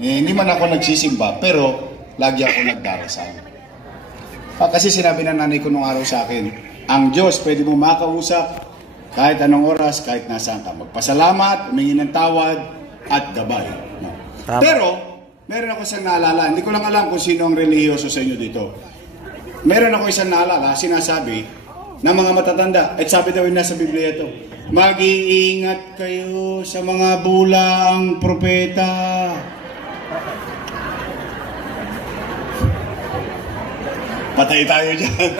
Hindi man ako nagsisimba, pero lagi ako nagdarasal. Kasi sinabi ng nanay ko nung araw sa akin, ang Diyos pwede mo makausap kahit anong oras, kahit nasaan ka. Magpasalamat, humingi ng tawad, at gabay. No? Pero, meron ako isang naalala. Hindi ko lang alam kung sino ang relihiyoso sa inyo dito. Meron ako isang naalala, sinasabi ng mga matatanda. At sabi daw yung nasa Biblia ito, mag-iingat kayo sa mga bulang propeta. Patay tayo dyan.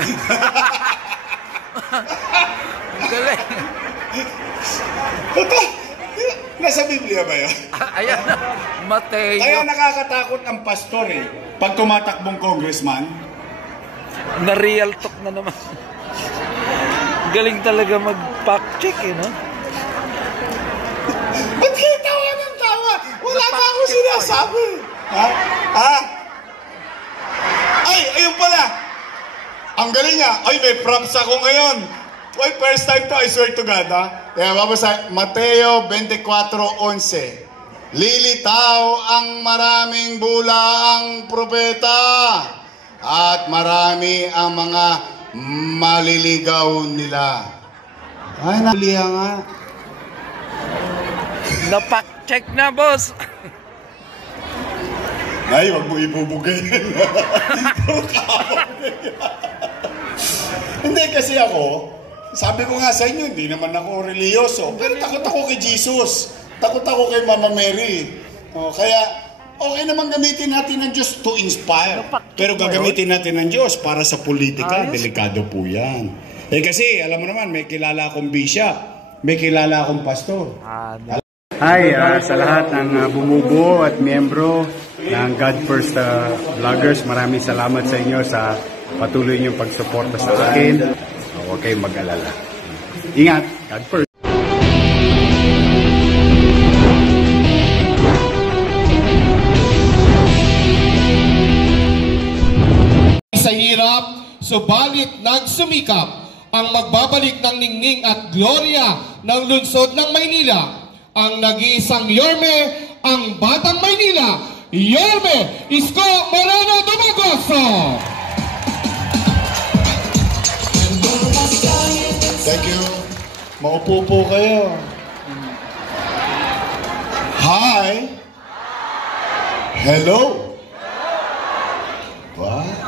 Galing. Nasa Biblia ba yan? Ayan na. Mateo. Kaya nakakatakot ang pastor eh. Pag tumatakbong congressman. Na real talk na naman. Galing talaga mag-fact check eh, no? Ba't kayo tawa ng tawa? Wala pa ako sinasabi. Ha? Ha? Ay, ayun pala. Ang galing nga. Ay, may props ako ngayon. Why, first time to, I swear to God, ha? Kaya babasa, Mateo 24:11. Lilitaw ang maraming bulang propeta at marami ang mga maliligaw nila. Ay, naliya nga. Na-fact check na, boss. Ay, wag mo ibubugay. Hindi kasi ako, sabi ko nga sa inyo, hindi naman ako reliyoso. Pero takot ako kay Jesus. Takot ako kay Mama Mary. Kaya, okay naman gamitin natin ng Diyos to inspire. Pero gagamitin natin ng Diyos para sa politika. Delikado po yan. Kasi, alam mo naman, may kilala akong bishop. May kilala akong pastor. Hi sa lahat ng bumubuo at miyembro ng God First Vloggers. Maraming salamat sa inyo sa patuloy niyong pagsuporta sa akin. Huwag kayong mag-alala. Ingat! God first! Sa hirap, subalit nagsumikap ang magbabalik ng ningning at gloria ng lungsod ng Maynila. Ang nag-iisang Yorme, ang Batang Maynila, Yorme Isko Moreno Dumagoso! Thank you. Maupo po kayo. Hi. Hello.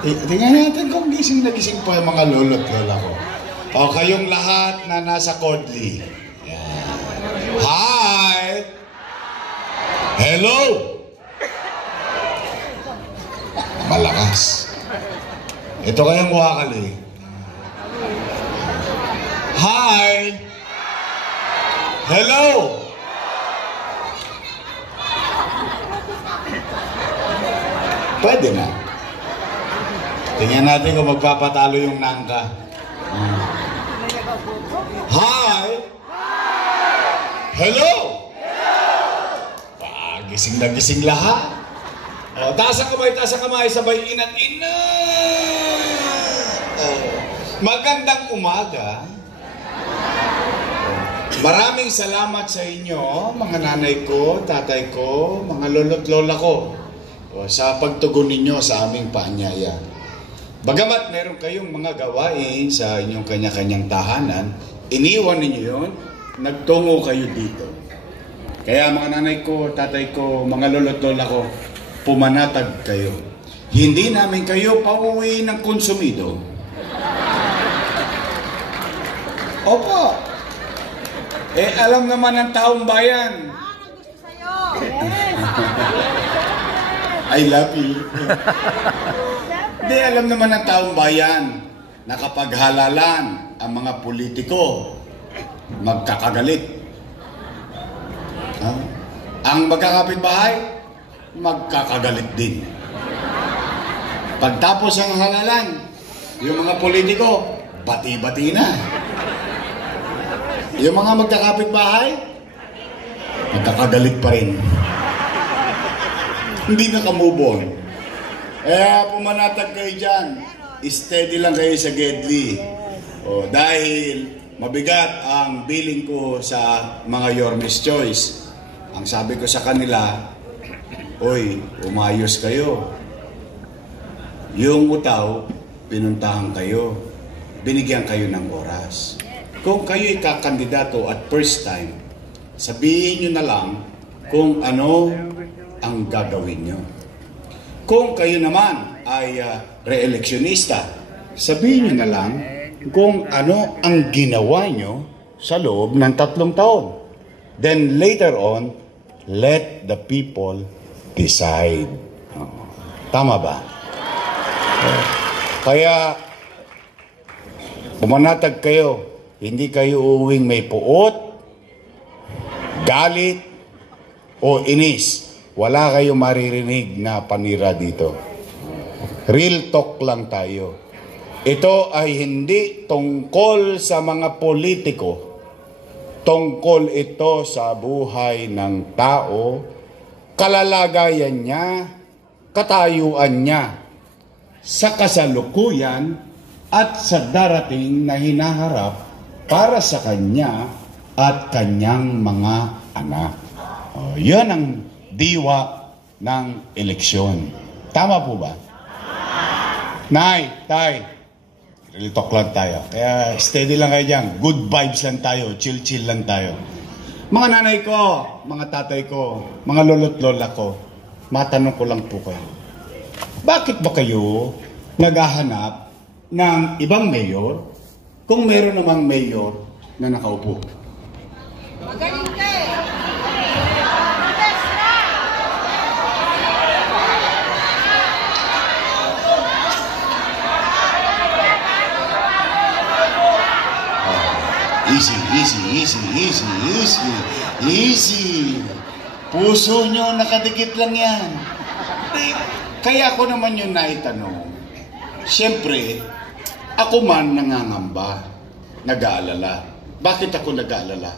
Tingnan natin kung gising na gising pa yung mga lolo't lola ko. O, kayong lahat na nasa Kodli. Yeah. Hi. Hello. Malakas. Ito kayong wakali. Hi. Hello. Pwede na. Tingnan natin kung magpapatalo yung nangka. Hi. Hello. Gising na gising lahat. Taas ang kamay, sabay inat-inat. Magandang umaga. Maraming salamat sa inyo, mga nanay ko, tatay ko, mga lolo't lola ko, sa pagtugon ninyo sa aming paanyaya. Bagamat meron kayong mga gawain sa inyong kanya-kanyang tahanan, iniwan ninyo yun, nagtungo kayo dito. Kaya mga nanay ko, tatay ko, mga lolo't lola ko, pumanatag kayo. Hindi namin kayo pauwi ng konsumido. Opo. Alam naman ng taong bayan. Gusto sa'yo. Yes. I love you. Hindi, alam naman ng taong bayan na kapag halalan ang mga politiko, magkakagalit. Ang magkakapitbahay, magkakagalit din. Pagtapos ang halalan, yung mga politiko, bati-bati na. Yung mga magkakapitbahay, magkakagalit pa rin. Hindi nakamove on. Pumanatag kayo dyan. Steady lang kayo sa Gedli. Dahil mabigat ang billing ko sa mga Yorme's Choice. Ang sabi ko sa kanila, Oy, umayos kayo. Yung utaw, pinuntahan kayo. Binigyan kayo ng oras. Kung kayo ikakandidato at first time, sabihin nyo na lang kung ano ang gagawin nyo. Kung kayo naman ay re-electionista, sabihin nyo na lang kung ano ang ginawa nyo sa loob ng 3 taon. Then later on, let the people decide. Tama ba? Kaya, pumanatag kayo. Hindi kayo uuwing may puot, galit, o inis. Wala kayong maririnig na panira dito. Real talk lang tayo. Ito ay hindi tungkol sa mga politiko. Tungkol ito sa buhay ng tao, kalalagayan niya, katayuan niya, sa kasalukuyan at sa darating na hinaharap para sa kanya at kanyang mga anak. Yan ang diwa ng eleksyon. Tama po ba? Nay, tay, real talk lang tayo. Kaya steady lang kayo dyan. Good vibes lang tayo. Chill-chill lang tayo. Mga nanay ko, mga tatay ko, mga lolo't lola ko, matanong ko lang po kayo. Bakit ba kayo naghahanap ng ibang mayor kung meron namang mayor na nakaupo? Magaling ka eh. Easy. Puso nyo, nakadikit lang yan. Kaya ako naman yung naitanong. Siyempre, ako man nangangamba, nag-aalala. Bakit ako nag-aalala?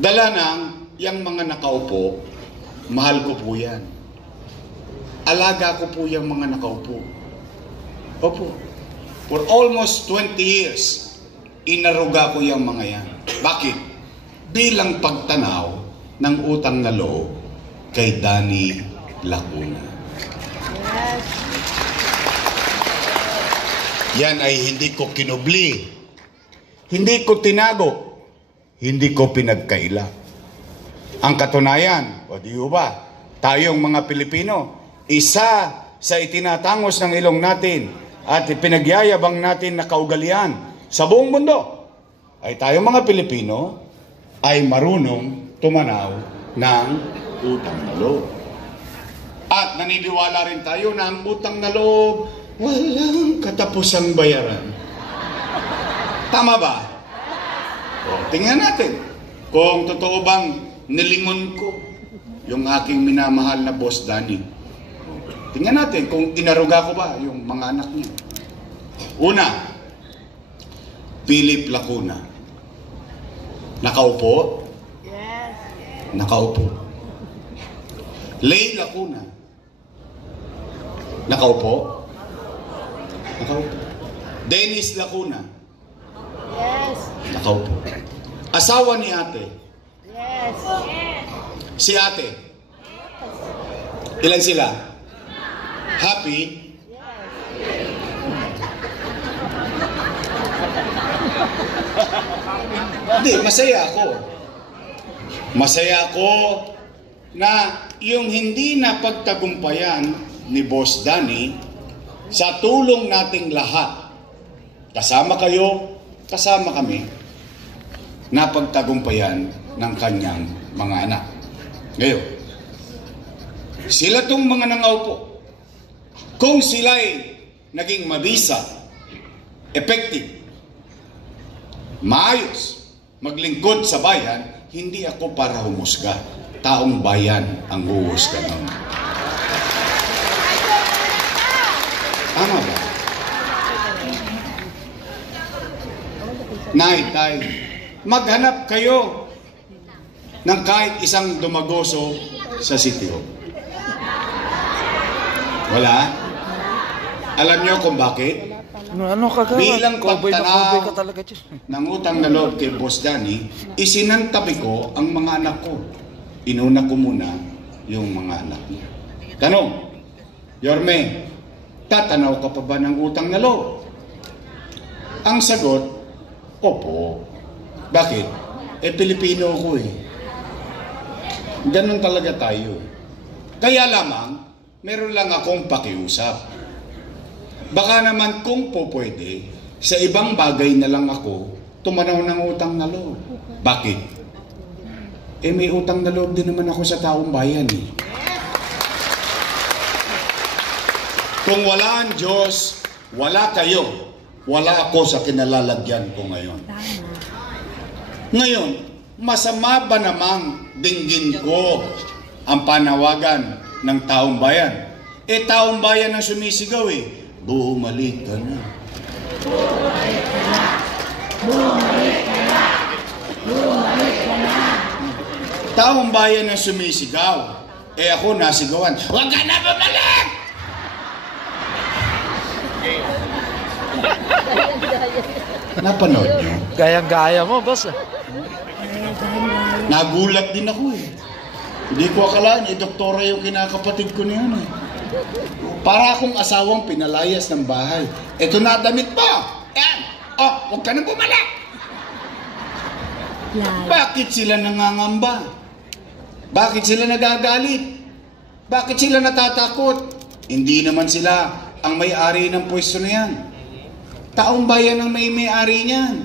Dala ng yung mga nakaupo, mahal ko po yan. Alaga ko po yung mga nakaupo. Opo. For almost 20 years, inaruga ko yung mga yan. Bakit? Bilang pagtanaw ng utang na loob kay Danny Lacuna. Yan ay hindi ko kinubli, hindi ko tinago, hindi ko pinagkaila. Ang katunayan, o di ba, tayong mga Pilipino, isa sa itinatangos ng ilong natin at pinagyayabang natin na kaugalian sa buong mundo, ay tayong mga Pilipino ay marunong tumanaw ng utang na loob. At naniniwala rin tayo na ang utang na loob walang katapusang bayaran. Tama ba? O, tingnan natin kung totoo bang nilingon ko yung aking minamahal na boss Danny. Tingnan natin kung inaruga ko ba yung mga anak niya. Una, Philip Lacuna. Nakaupo? Yes. Nakaupo. Lay Lacuna. Nakaupo? Nakaupo. Dennis Lacuna. Yes. Nakaupo. Asawa ni ate. Yes. Si ate. Ilan sila? Happy? Hindi, masaya ako. Masaya ako na yung hindi na pagtagumpayan ni Boss Danny sa tulong nating lahat. Kasama kayo, kasama kami, na pagtagumpayan ng kanyang mga anak. Ngayon, sila tong mga nangaupo. Kung sila'y naging mabisa, effective, maayos, maglingkod sa bayan, hindi ako para humusga. Taong bayan ang huhusga nun. Tama ba? Nay, tay, maghanap kayo ng kahit isang dumagoso sa sitio. Wala? Alam niyo kung bakit? Ano ka Bilang cowboy na cowboy ka pagtanaw talaga dyan. ng utang na loob kay Boss Danny, isinantabi ko ang mga anak ko. Inuna ko muna yung mga anak niya. Tanong, Yorme, tatanaw ka pa ba ng utang na loob? Ang sagot, opo. Bakit? Pilipino ko eh. Ganun talaga tayo. Kaya lamang, meron lang akong pakiusap. Baka naman kung po pwede, sa ibang bagay na lang ako, tumanaw ng utang na loob. Bakit? May utang na loob din naman ako sa taong bayan eh. Kung wala ang Diyos, wala kayo, wala ako sa kinalalagyan ko ngayon. Ngayon, masama ba namang dinggin ko ang panawagan ng taong bayan? Taong bayan ang sumisigaw eh. Bumalik ka na. Bumalik ka na. Bumalik ka na. Bumalik ka na. Taong bayan ang sumisigaw. Ako nasigawan. Huwag ka na bumalik! Napanood niyo? Gaya-gaya mo, boss. Nagulat din ako eh. Hindi ko akalaan, doktora yung kinakapatid ko niyan eh. Para akong asawang pinalayas ng bahay. Ito na damit pa. Yan. Huwag ka na bumalik. Bakit sila nangangamba? Bakit sila nagagalit? Bakit sila natatakot? Hindi naman sila ang may-ari ng pwesto na yan. Taong bayan ang may-ari niyan.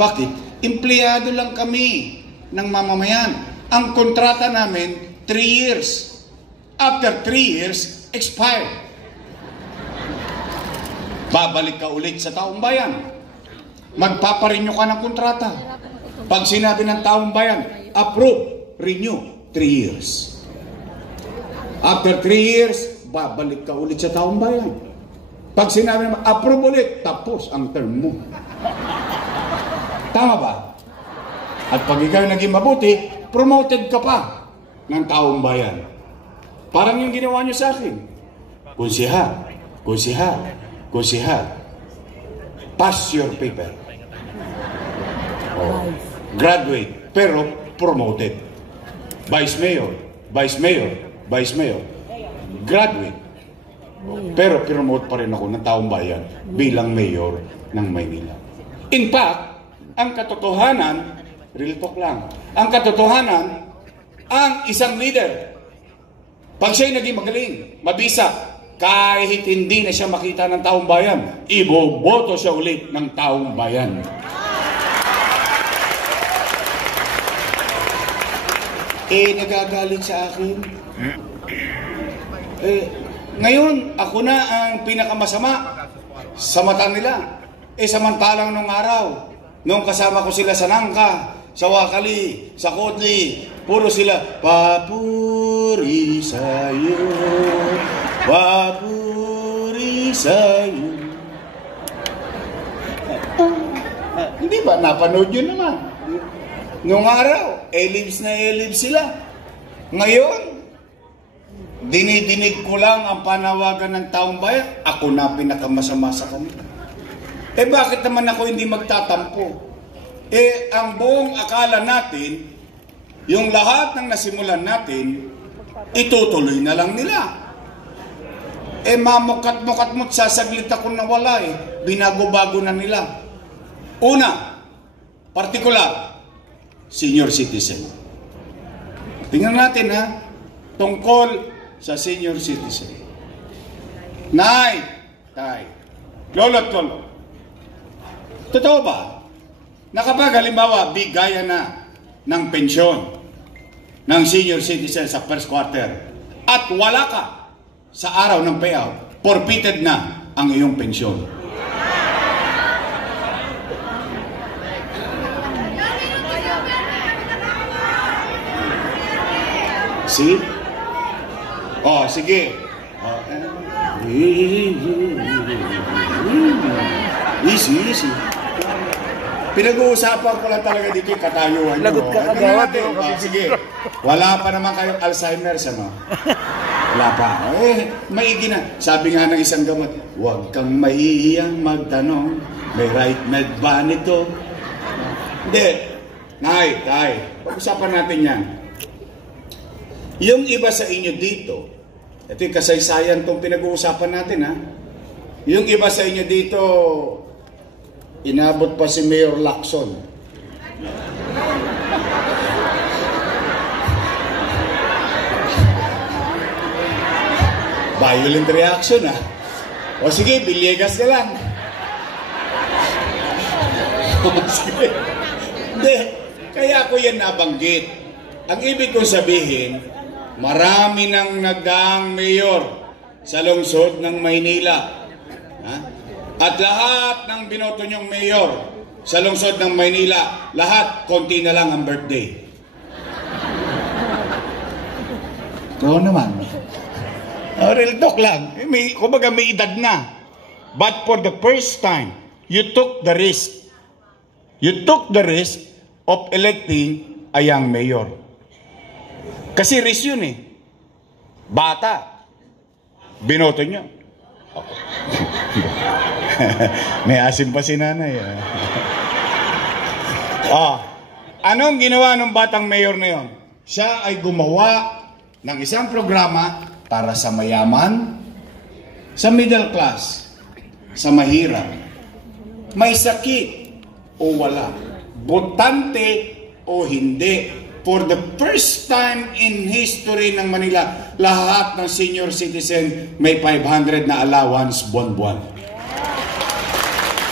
Bakit? Empleyado lang kami ng mamamayan. Ang kontrata namin, 3 years. After 3 years, expire. Babalik ka ulit sa taong bayan. Magpaparenew ka ng kontrata. Pag sinabi ng taong bayan, approve, renew, 3 years. After 3 years, babalik ka ulit sa taong bayan. Pag sinabi naman, approve ulit, tapos ang term mo. Tama ba? At pag ikaw naging mabuti, promoted ka pa ng taong bayan. Parang yung ginawa nyo sa akin. Konsehal, konsehal, konsehal. Pass your paper. Graduate, pero promoted. Vice Mayor, Vice Mayor, Vice Mayor. Graduate. Pero promote pa rin ako ng taong bayan bilang mayor ng Maynila. In fact, ang katotohanan, real talk lang, ang katotohanan, ang isang leader, pag siya'y naging magaling, mabisa, kahit hindi na siya makita ng taong bayan, iboboto siya ulit ng taong bayan. Nagagalit sa akin. Ngayon, ako na ang pinakamasama sa mata nila. Samantalang nung araw, nung kasama ko sila sa Nangka, sa Wakali, sa Kodli, puro sila, papuri sa'yo, papuri sa'yo. Hindi ba? Napanood yun naman. Nung araw, elibs na elibs sila. Ngayon, dinidinig ko lang ang panawagan ng taong bayan, ako na pinakamasama sa kanila. Bakit naman ako hindi magtatampo? Ang buong akala natin, yung lahat ng nasimulan natin, itutuloy na lang nila. Mamukat-mukat mo't sasaglit ako na wala binago-bago na nila. Una, partikular, senior citizen. Tingnan natin tungkol sa senior citizen. Nay, tay, lolo't lolo. Totoo ba? Na kapag halimbawa, bigaya na ng pensyon ng senior citizen sa first quarter at wala ka sa araw ng payout, forfeited na ang iyong pensyon. See? Sige. Easy. Pinag-uusapan ko lang talaga dito yung katayuan nyo. Lagot ka kagawad. Sige. Wala pa naman kayong Alzheimer's, Wala pa. Maigi na. Sabi nga ng isang gamot, huwag kang mahihiyang magtanong, may right med ba nito? Hindi. Tay, pag-usapan natin yan. Yung iba sa inyo dito, Ito yung kasaysayan itong pinag-uusapan natin, ha? Yung iba sa inyo dito, inabot pa si Mayor Lacson. Violent reaction, ha? O sige, Villegas na lang. Sige. Hindi, kaya ako yan nabanggit. Ang ibig kong sabihin, marami nang nagdaang mayor sa lungsod ng Maynila. Ha? At lahat ng binoto niyong mayor sa lungsod ng Maynila, lahat, konti na lang ang birthday. Oo naman. Real talk lang. Kumbaga may edad na. But for the first time, you took the risk. You took the risk of electing a young mayor. Kasi risk yun eh. Bata. Binoto nyo. May asim pa si nanay. Anong ginawa ng batang mayor na yun? Siya ay gumawa ng isang programa para sa mayaman, sa middle class, sa mahirap, may sakit o wala, botante o hindi. For the first time in history ng Manila, lahat ng senior citizen may 500 na allowance buwan-buwan.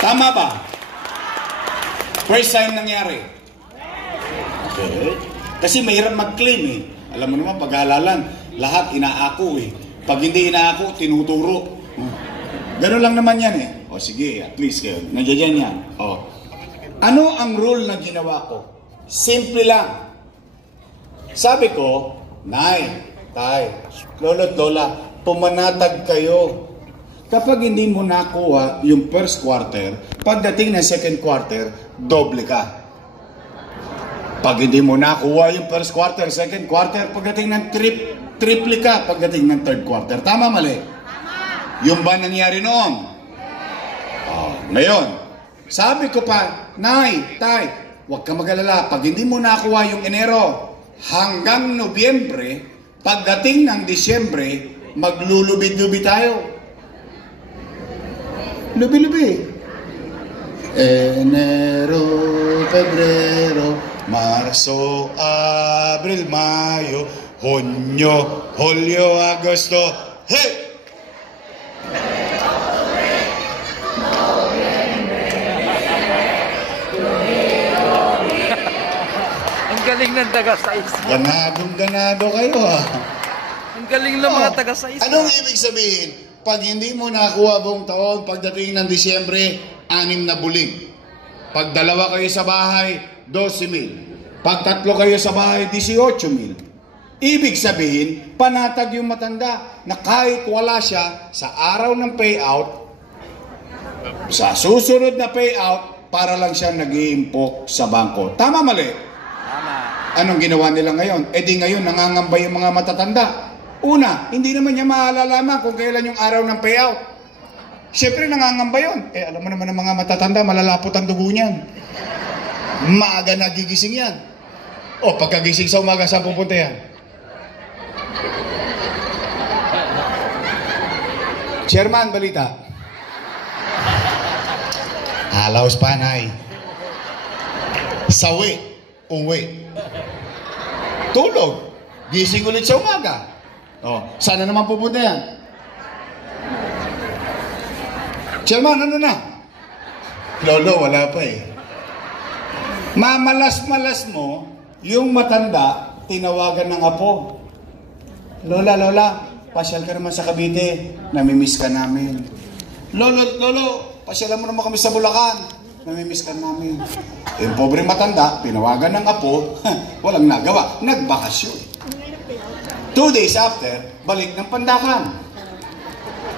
Tama ba? First time nangyari. Okay. Kasi mahirap mag-claim eh. Alam mo naman, pag-aalalan, lahat inaako eh. Pag hindi inaako, tinuturo. Ganun lang naman yan eh. O sige, at least kayo. Nandiyan yan. O. Ano ang rule na ginawa ko? Simple lang. Sabi ko, Nay, Tay, Lolo't Lola, pumanatag kayo. Kapag hindi mo nakuha yung first quarter, pagdating ng second quarter, doble ka. Pag hindi mo nakuha yung first quarter, second quarter, pagdating ng triple ka, pagdating ng third quarter. Tama, mali? Tama. Yung ba nangyari noon? Ngayon, sabi ko pa, Nay, Tay, huwag ka mag-alala. Pag hindi mo nakuha yung Enero, hanggang Nobyembre, pagdating ng Disyembre, maglulubi-lubi tayo. Lubi-lubi. Enero, Febrero, Marso, Abril, Mayo, Hunyo, Hulyo, Agosto. Hey! Ang galing ng taga-sais. Ganadong-ganado kayo, ha? Ang galing ng mga taga-sais. Anong ibig sabihin? Pag hindi mo nakuha buong taon, pagdating ng Disyembre, 6 na bulig. Pag dalawa kayo sa bahay, 12,000. Pag tatlo kayo sa bahay, 18,000. Ibig sabihin, panatag yung matanda na kahit wala siya sa araw ng payout, sa susunod na payout, para lang siya nag-iimpok sa bangko. Tama, mali? Tama. Anong ginawa nila ngayon? E di ngayon, nangangambay yung mga matatanda. Una, hindi naman niya maalalaman kung kailan yung araw ng payout. Siyempre, nangangamba yun. Alam mo naman ng mga matatanda, malalapot ang dugo niyan. Maaga nagigising yan. O, pagkagising sa umaga, saan pupunta yan? Chairman, balita. Halaos panay. Sawi, uwi. Tulog. Gising ulit sa umaga. O, sana naman pupunta yan? Chairman, ano na? Lolo, wala pa eh. Mamalas-malas mo, yung matanda, tinawagan ng apo. Lola, pasyal ka naman sa Cavite. Namimiss ka namin. Lolo, pasyalan mo naman kami sa Bulacan. Namimiss ka namin. Yung pobre matanda, tinawagan ng apo, walang nagawa. Nagbakasyon. 2 days after, balik ng Pandakan.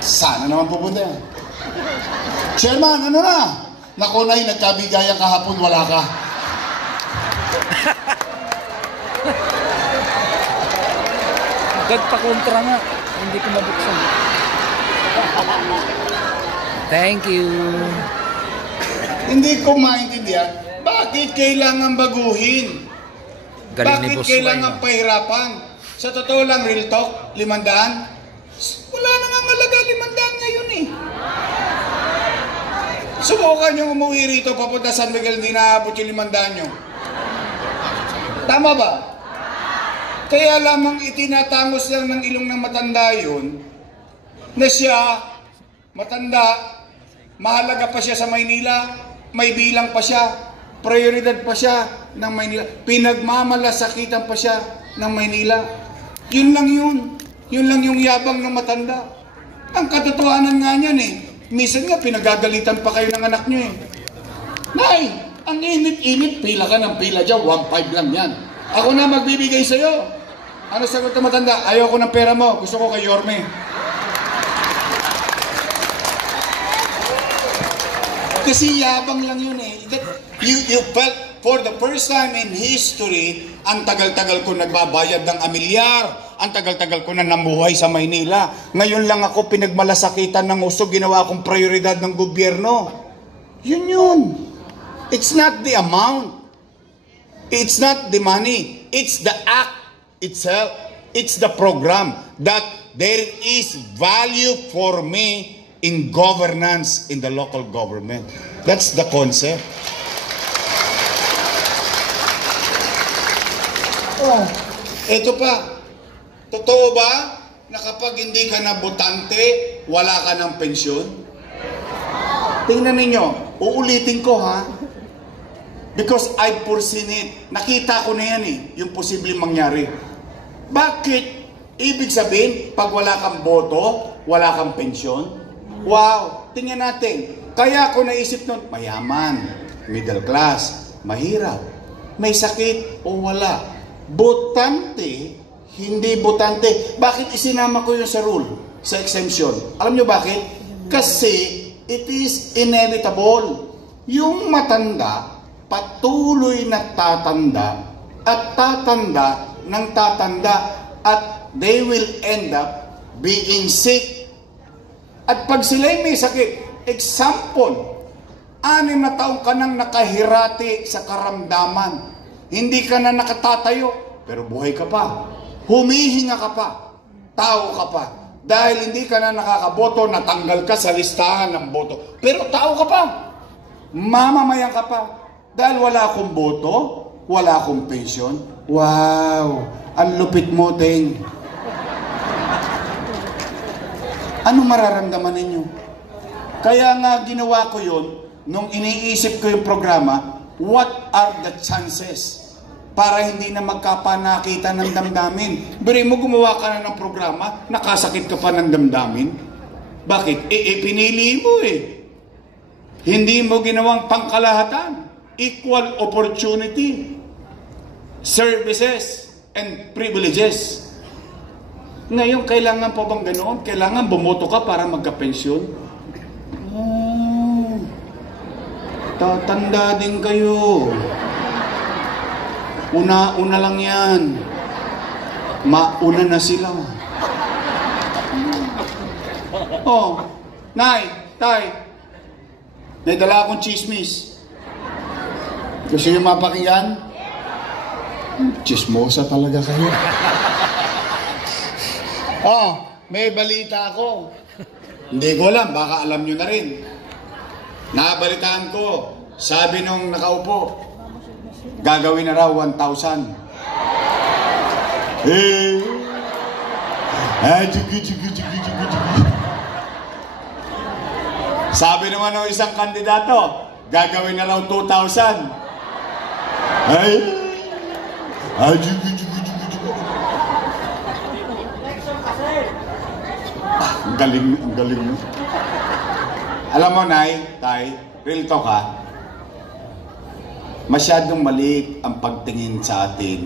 Sana naman pupunta yan. Chairman, ano na? Naku, Nay, nagkabigayan kahapon, wala ka. Nagpakontra nga. Hindi ko mabuksan. Thank you. Hindi ko maintindihan, bakit kailangan baguhin? Galing ni Bakit Boss kailangan Wayne. pahirapan? Sa totoo lang, real talk, 500, Subukan nyo umuwi rito, papunta San Miguel, hindi naabot yung 500 nyo. Tama ba? Kaya lamang itinatangos lang ng ilong ng matanda yun, na siya, matanda, mahalaga pa siya sa Maynila, may bilang pa siya, prioridad pa siya ng Maynila, pinagmamalasakitan pa siya ng Maynila. Yun lang yun. Yun lang yung yabang ng matanda. Ang katotohanan nga niyan eh. Minsan nga pinagagalitan pa kayo ng anak nyo eh. Nay, ang init-init, pila ka ng pila dyan, 1.5 lang yan. Ako na magbibigay sa'yo. Ano sagot ng matanda? Ayaw ko ng pera mo, gusto ko kay Yorme. Kasi yabang lang yun eh. You felt for the first time in history, ang tagal-tagal ko nagbabayad ng amilyar, ang tagal-tagal ko na namuhay sa Maynila. Ngayon lang ako pinagmalasakitan ng uso, ginawa akong prioridad ng gobyerno. Yun. It's not the amount. It's not the money. It's the act itself. It's the program that there is value for me in governance in the local government. That's the concept. Oh, ito pa. Totoo ba na kapag hindi ka na botante, wala ka ng pensyon? Tingnan ninyo, uulitin ko ha. Because I've foreseen it. Nakita ko na yan eh, yung posibleng mangyari. Bakit? Ibig sabihin, pag wala kang boto, wala kang pensyon? Wow, tingnan natin. Kaya ako naisip nun, mayaman, middle class, mahirap, may sakit o wala. Botante, hindi botante. Bakit isinama ko yun sa rule, sa exemption? Alam nyo bakit? Kasi it is inevitable. Yung matanda, patuloy na tatanda at tatanda ng tatanda at they will end up being sick. At pag sila'y may sakit, example, 6 na taong ka nang nakahirati sa karamdaman, hindi ka na nakatatayo, pero buhay ka pa. Humihinga ka pa. Tao ka pa. Dahil hindi ka na nakakaboto, natanggal ka sa listahan ng boto. Pero tao ka pa. Mamamayan ka pa. Dahil wala akong boto, wala akong pensyon. Wow! Ang lupit mo, Teng. Ano mararamdaman ninyo? Kaya nga ginawa ko yun, nung iniisip ko yung programa, what are the chances para hindi na magkapanakita ng damdamin? Biri mo, gumawa ka na ng programa, nakasakit ka pa ng damdamin. Bakit? Pinili mo eh. Hindi mo ginawang pangkalahatan. Equal opportunity. Services and privileges. Ngayon, kailangan pa bang ganoon? Kailangan bumoto ka para magka-pensyon? Oh, tatanda din kayo. Una-una lang yan. Mauna na sila. Oh, Nay, Tay, may dala akong chismis. Gusto nyo mapakinggan? Chismosa talaga kayo. Oh, may balita ako. Hindi ko alam, baka alam nyo na rin. Nabalitaan ko, sabi nung nakaupo, gagawin na raw 1,000. Sabi naman ng isang kandidato, gagawin na raw 2,000. Ang galing mo. Alam mo, Nay, Tay, real talk ha, masyadong maliit ang pagtingin sa atin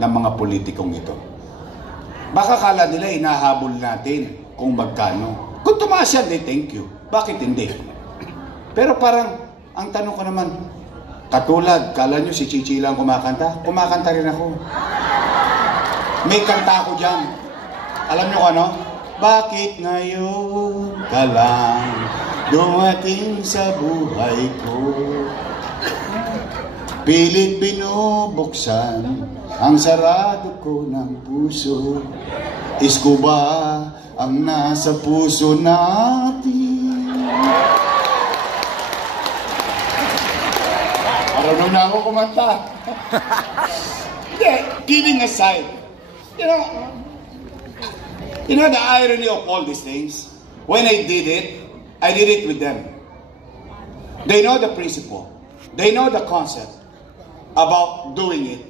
ng mga politikong ito. Baka kala nila inahabol natin kung magkano. Kung tumaas yan, thank you. Bakit hindi? Pero parang, ang tanong ko naman, katulad, kala nyo si Chichi lang kumakanta? Kumakanta rin ako. May kanta ako dyan. Alam nyo ano? Bakit ngayon ka lang dumating sa buhay ko? Pilit binubuksan ang sarado ko ng puso. Isko ba ang nasa puso natin? Marunong na ako kumanta. Hindi, kidding aside. You know the irony of all these things? When I did it with them. They know the principle. They know the concept about doing it.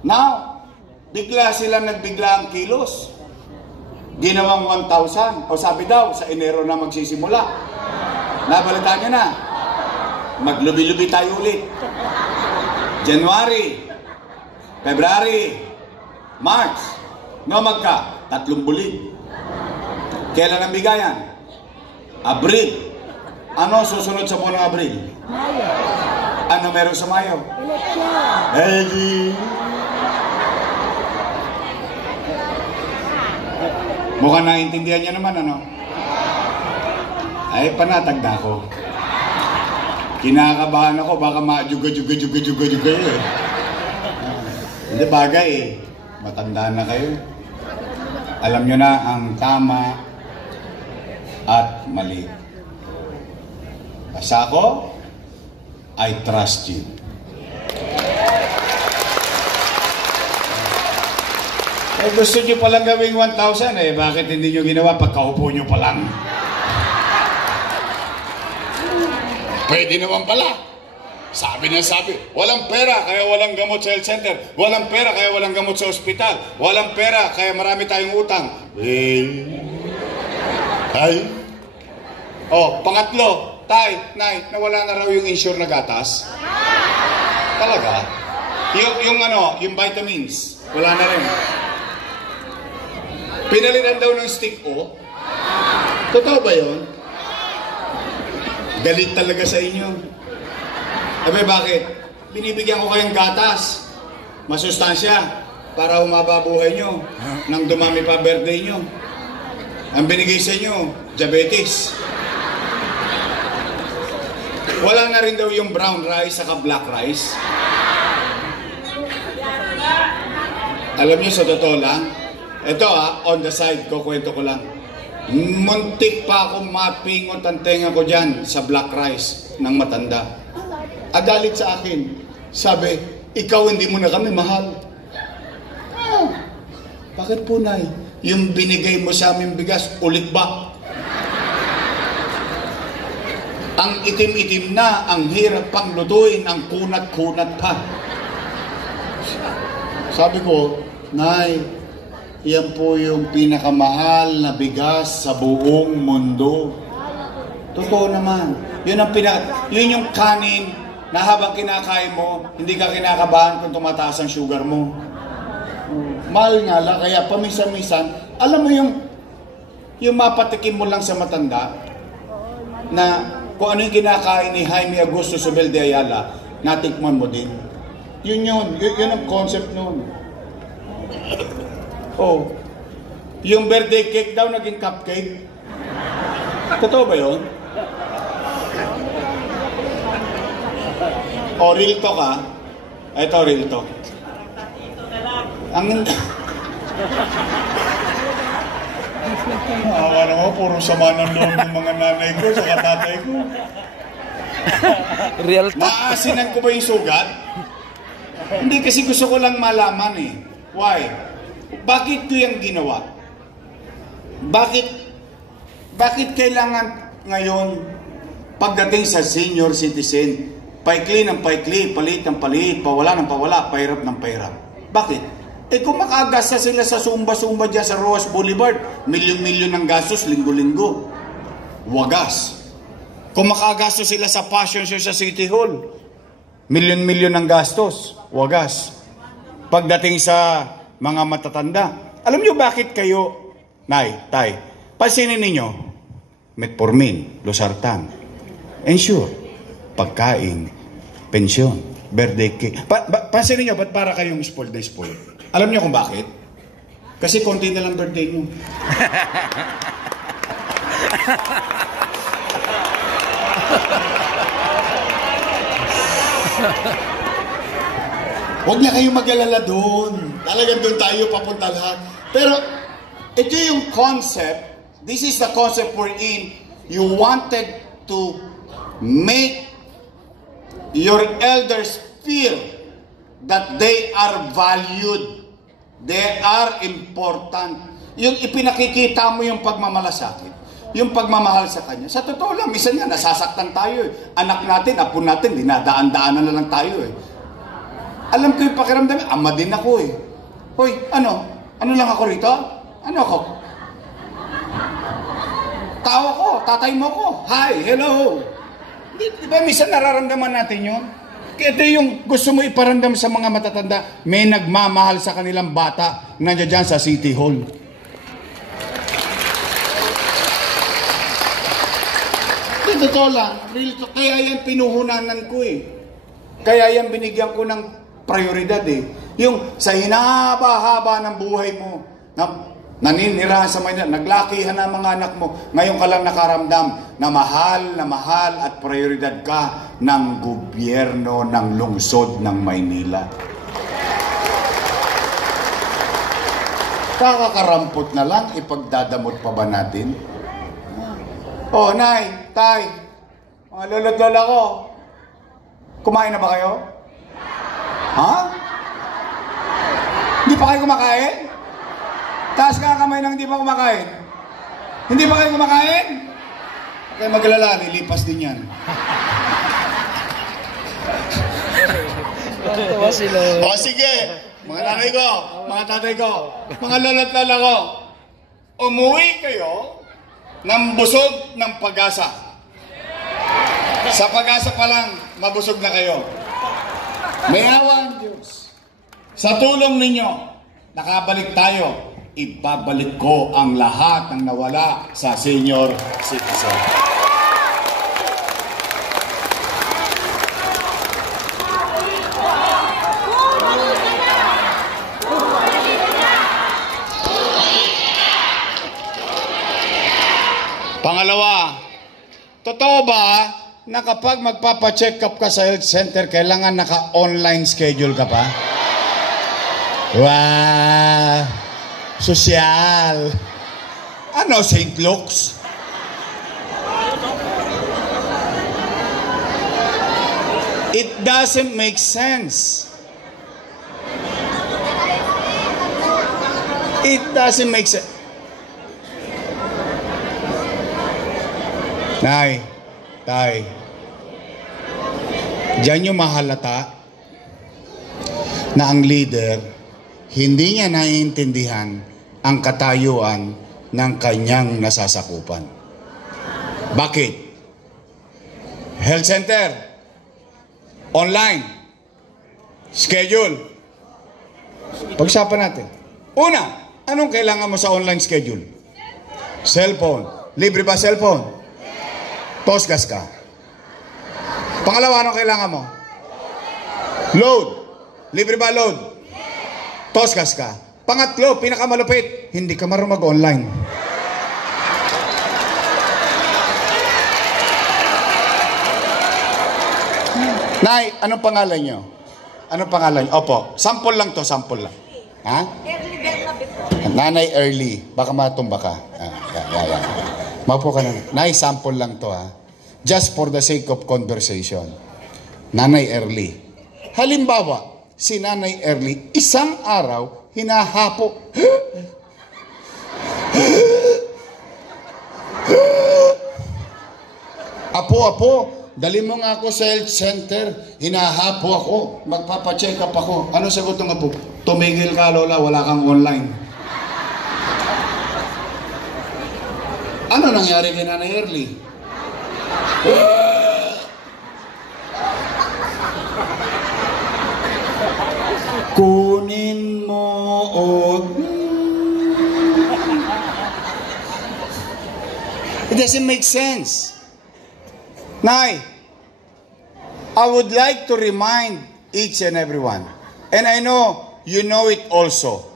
Now, bigla silang nagbigla ang kilos. Ginawang 1,000. O sabi daw, sa Enero na magsisimula. Nabalitaan nyo na. Maglubi-lubi tayo ulit. January, February, March. No magka, 3 bulig. Kailan ang bigayan? Abril. Ano susunod sa buwan ng Abril? Mayo. Ano meron sa Mayo? Eleksyon. Mukhang naiintindihan niya naman, ano? Ay, panatag na ako. Kinakabahan ako, baka ma-juga-juga eh. Hindi bagay eh. Matanda na kayo. Alam nyo na ang tama at mali. Basta ako, I trust you. Eh gusto nyo palang gawing 1,000 eh, bakit hindi nyo ginawa pagkaupo nyo pa lang? Pwede naman pala. Sabi, walang pera kaya walang gamot sa health center. Walang pera kaya walang gamot sa ospital. Walang pera kaya marami tayong utang. Pangatlo, Nay, nawala na raw yung insure na gatas. Talaga? Yung vitamins, wala na rin. Pinalitan daw ng stick O. Totoo ba yun? Galit talaga sa inyo. Abe, bakit? Binibigyan ko kayong gatas, masustansya, para humaba buhay nyo, nang dumami pa birthday nyo. Ang binigay sa inyo, diabetes. Wala na rin daw yung brown rice saka black rice. Alam nyo, sa totoo lang, ito on the side, kukwento ko lang. Muntik pa akong mapingot ang tenga ko dyan sa black rice ng matanda. Agalit sa akin. Sabi, ikaw hindi mo na kami mahal. Bakit po, Nay? Yung binigay mo sa aming bigas, ulit ba? Ang itim-itim na, ang hirap pang lutuin, ang kunat-kunat pa. Sabi ko, Nay, yan po yung pinakamahal na bigas sa buong mundo. Totoo naman. Yun yung kanin na habang kinakain mo, hindi ka kinakabahan kung tumataas ang sugar mo. Mahal nga lang, kaya pamisan-misan, alam mo yung mapatikim mo lang sa matanda, na kung ano yung kinakain ni Jaime Augusto Sobel de Ayala, natikman mo din. Yun ang concept nun. Yung birthday cake daw naging cupcake. Totoo ba yun? Real talk Ito, real talk. Ano mo, puro sama ng loob ng mga nanay ko sa tatay ko. Real talk. Naasinan ko ba yung sugat? Hindi, kasi gusto ko lang malaman eh. Why? Bakit ko yung ginawa? Bakit kailangan ngayon pagdating sa senior citizen, paikli ng paikli, palit ng palit, pawala ng pawala, pahirap ng pahirap? Bakit? Kung makagasta sila sa sumba-sumba dyan sa Roas Boulevard, milyon-milyon ng gastos, linggo-linggo. Wagas. Kung makagastos sila sa fashion show sa City Hall, milyon-milyon ng gastos. Wagas. Pagdating sa mga matatanda, alam nyo bakit kayo, Nay, Tay, pansinin ninyo, metformin, losartan, ensure, pagkain, pensyon, birthday cake. Pansinin nyo, ba't para kayong spoiled na spoiled? Alam nyo kung bakit? Kasi konti na lang birthday nyo. Huwag na kayong mag-alala doon. Talagang doon tayo papunta lahat. Pero ito yung concept. This is the concept we're in. You wanted to make your elders feel that they are valued, they are important. Yung ipinakikita mo yung pagmamalasakit, yung pagmamahal sa kanya. Sa totoo lang, minsan nga, nasasaktan tayo eh. Anak natin, apo natin, dinadaan-daanan na lang tayo eh. Alam ko yung pakiramdam, ama din ako eh. Hoy, ano? Ano lang ako rito? Ano ako? Tao ko, tatay mo ko. Hi, hello. Di ba minsan nararamdaman natin yun? Kaya ito yung gusto mo iparamdam sa mga matatanda, may nagmamahal sa kanilang bata nandiyan dyan sa City Hall. Totoo lang, kaya yan pinuhunanan ko eh. Kaya yan binigyan ko ng prioridad eh. Yung sa hinahaba-haba ng buhay mo, naninirahan sa Manila, naglakihan ang mga anak mo, ngayon ka lang nakaramdam na mahal at prioridad ka ng gobyerno ng lungsod ng Maynila. Kakakarampot na lang, ipagdadamot pa ba natin? Oh, Nay, Tay, mga lolo't lola ko, kumain na ba kayo? Ha? Hindi pa kayo kumakain? Taas ka kamay nang hindi pa kumakain. Hindi pa kayo kumakain? Okay, maglala, nilipas din yan. O sige, mga nanay ko, mga tatay ko, mga lolo't lola ko, umuwi kayo ng busog ng pag-asa. Sa pag-asa pa lang, mabusog na kayo. May awa ang Diyos. Sa tulong ninyo, nakabalik tayo. Ibabalik ko ang lahat ng nawala sa senior citizen. Pangalawa, totoo ba na kapag magpapacheck up ka sa health center, kailangan naka-online schedule ka pa? Wow! Sosyal! Ano, St. Luke's? It doesn't make sense. It doesn't make sense. Nay, Tay, diyan yung mahalata na ang leader hindi niya naiintindihan ang katayuan ng kanyang nasasakupan. Bakit? Health center, online, schedule. Pag-usapan natin. Una, anong kailangan mo sa online schedule? Cellphone. Libre ba cellphone? Tosgas ka. Pangalawa, anong kailangan mo? Load. Libre ba load? Tosgas ka. Pangatlo, pinakamalupit, hindi ka marunong mag-online. Nay, anong pangalan nyo? Anong pangalan nyo? Opo, sample lang to, sample lang. Ha? Nanay Early. Baka matumba ka. Maupo ka na. Nay, sample lang to ha. Just for the sake of conversation. Nanay Early. Halimbawa, si Nanay Early, isang araw, hinahapo. Apo, dali mo nga ako sa health center. Hinahapo ako. Magpapacheck up ako. Ano sagot ng apo? Tumigil ka, Lola. Wala kang online. Ano nangyari kay Nanay Early? Kunin mo o... It doesn't make sense. Nay, I would like to remind each and everyone, and I know you know it also,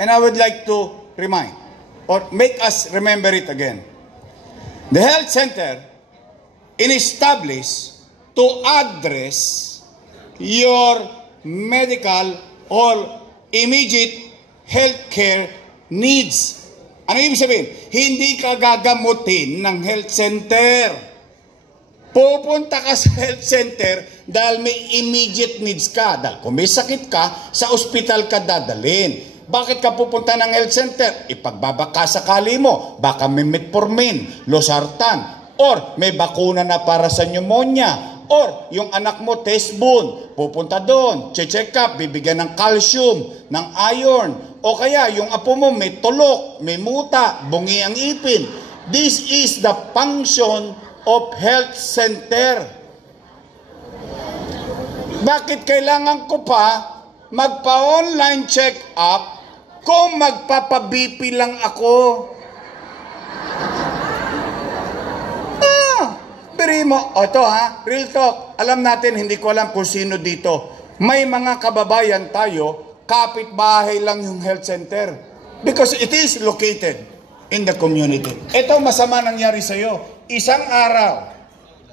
and I would like to remind, or make us remember it again. The health center in-established to address your medical or immediate healthcare needs. Ano ibig sabihin? Hindi ka gagamutin ng health center. Pupunta ka sa health center, Dahil may immediate needs ka. Dahil kung may sakit ka, sa ospital ka dadalhin. Bakit ka pupunta ng health center? Ipagbabaka sakali mo, baka may metformin, losartan, or may bakuna na para sa pneumonia, or yung anak mo testbone, pupunta doon, check up, bibigyan ng calcium, ng iron, o kaya yung apo mo may tulok, may muta, bungi ang ipin. This is the function of health center. Bakit kailangan ko pa magpa-online check-up kung magpapa-BP lang ako? Biri mo, ito real talk. Alam natin, hindi ko alam kung sino dito. May mga kababayan tayo, kapitbahay lang yung health center. Because it is located in the community. Ito masama nangyari sa'yo. Isang araw,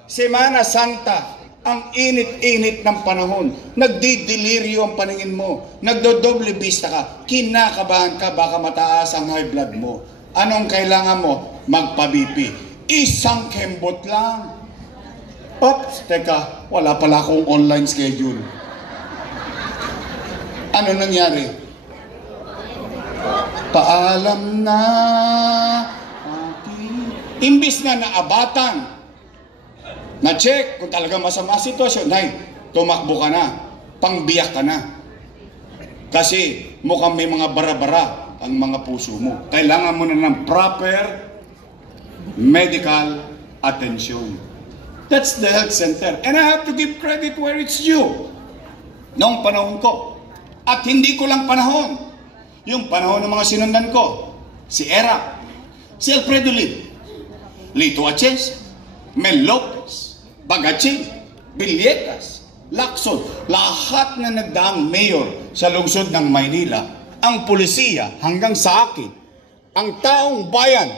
Semana Santa, ang init-init ng panahon, nagdidelirio ang paningin mo, nagdodoble vista ka, kinakabahan ka, baka mataas ang high blood mo. Anong kailangan mo? Magpa-BP. Isang kembot lang. Oops, teka, wala pala akong online schedule. Ano nangyari? Paalam na. Imbis na naabatan, na-check kung talaga masama sitwasyon, ay, tumakbo ka na, pangbiyak ka na. Kasi mukhang may mga bara-bara ang mga puso mo. Kailangan mo na ng proper medical attention. That's the health center. And I have to give credit where it's due. Noong panahon ko. At hindi ko lang panahon. Yung panahon ng mga sinundan ko. Si Era, si Alfredo Lim, Lito Aches, Mel Lopez, Bagachi, Villegas, Lacson, lahat na nagdaang mayor sa lungsod ng Maynila, ang pulisiya hanggang sa akin, ang taong bayan,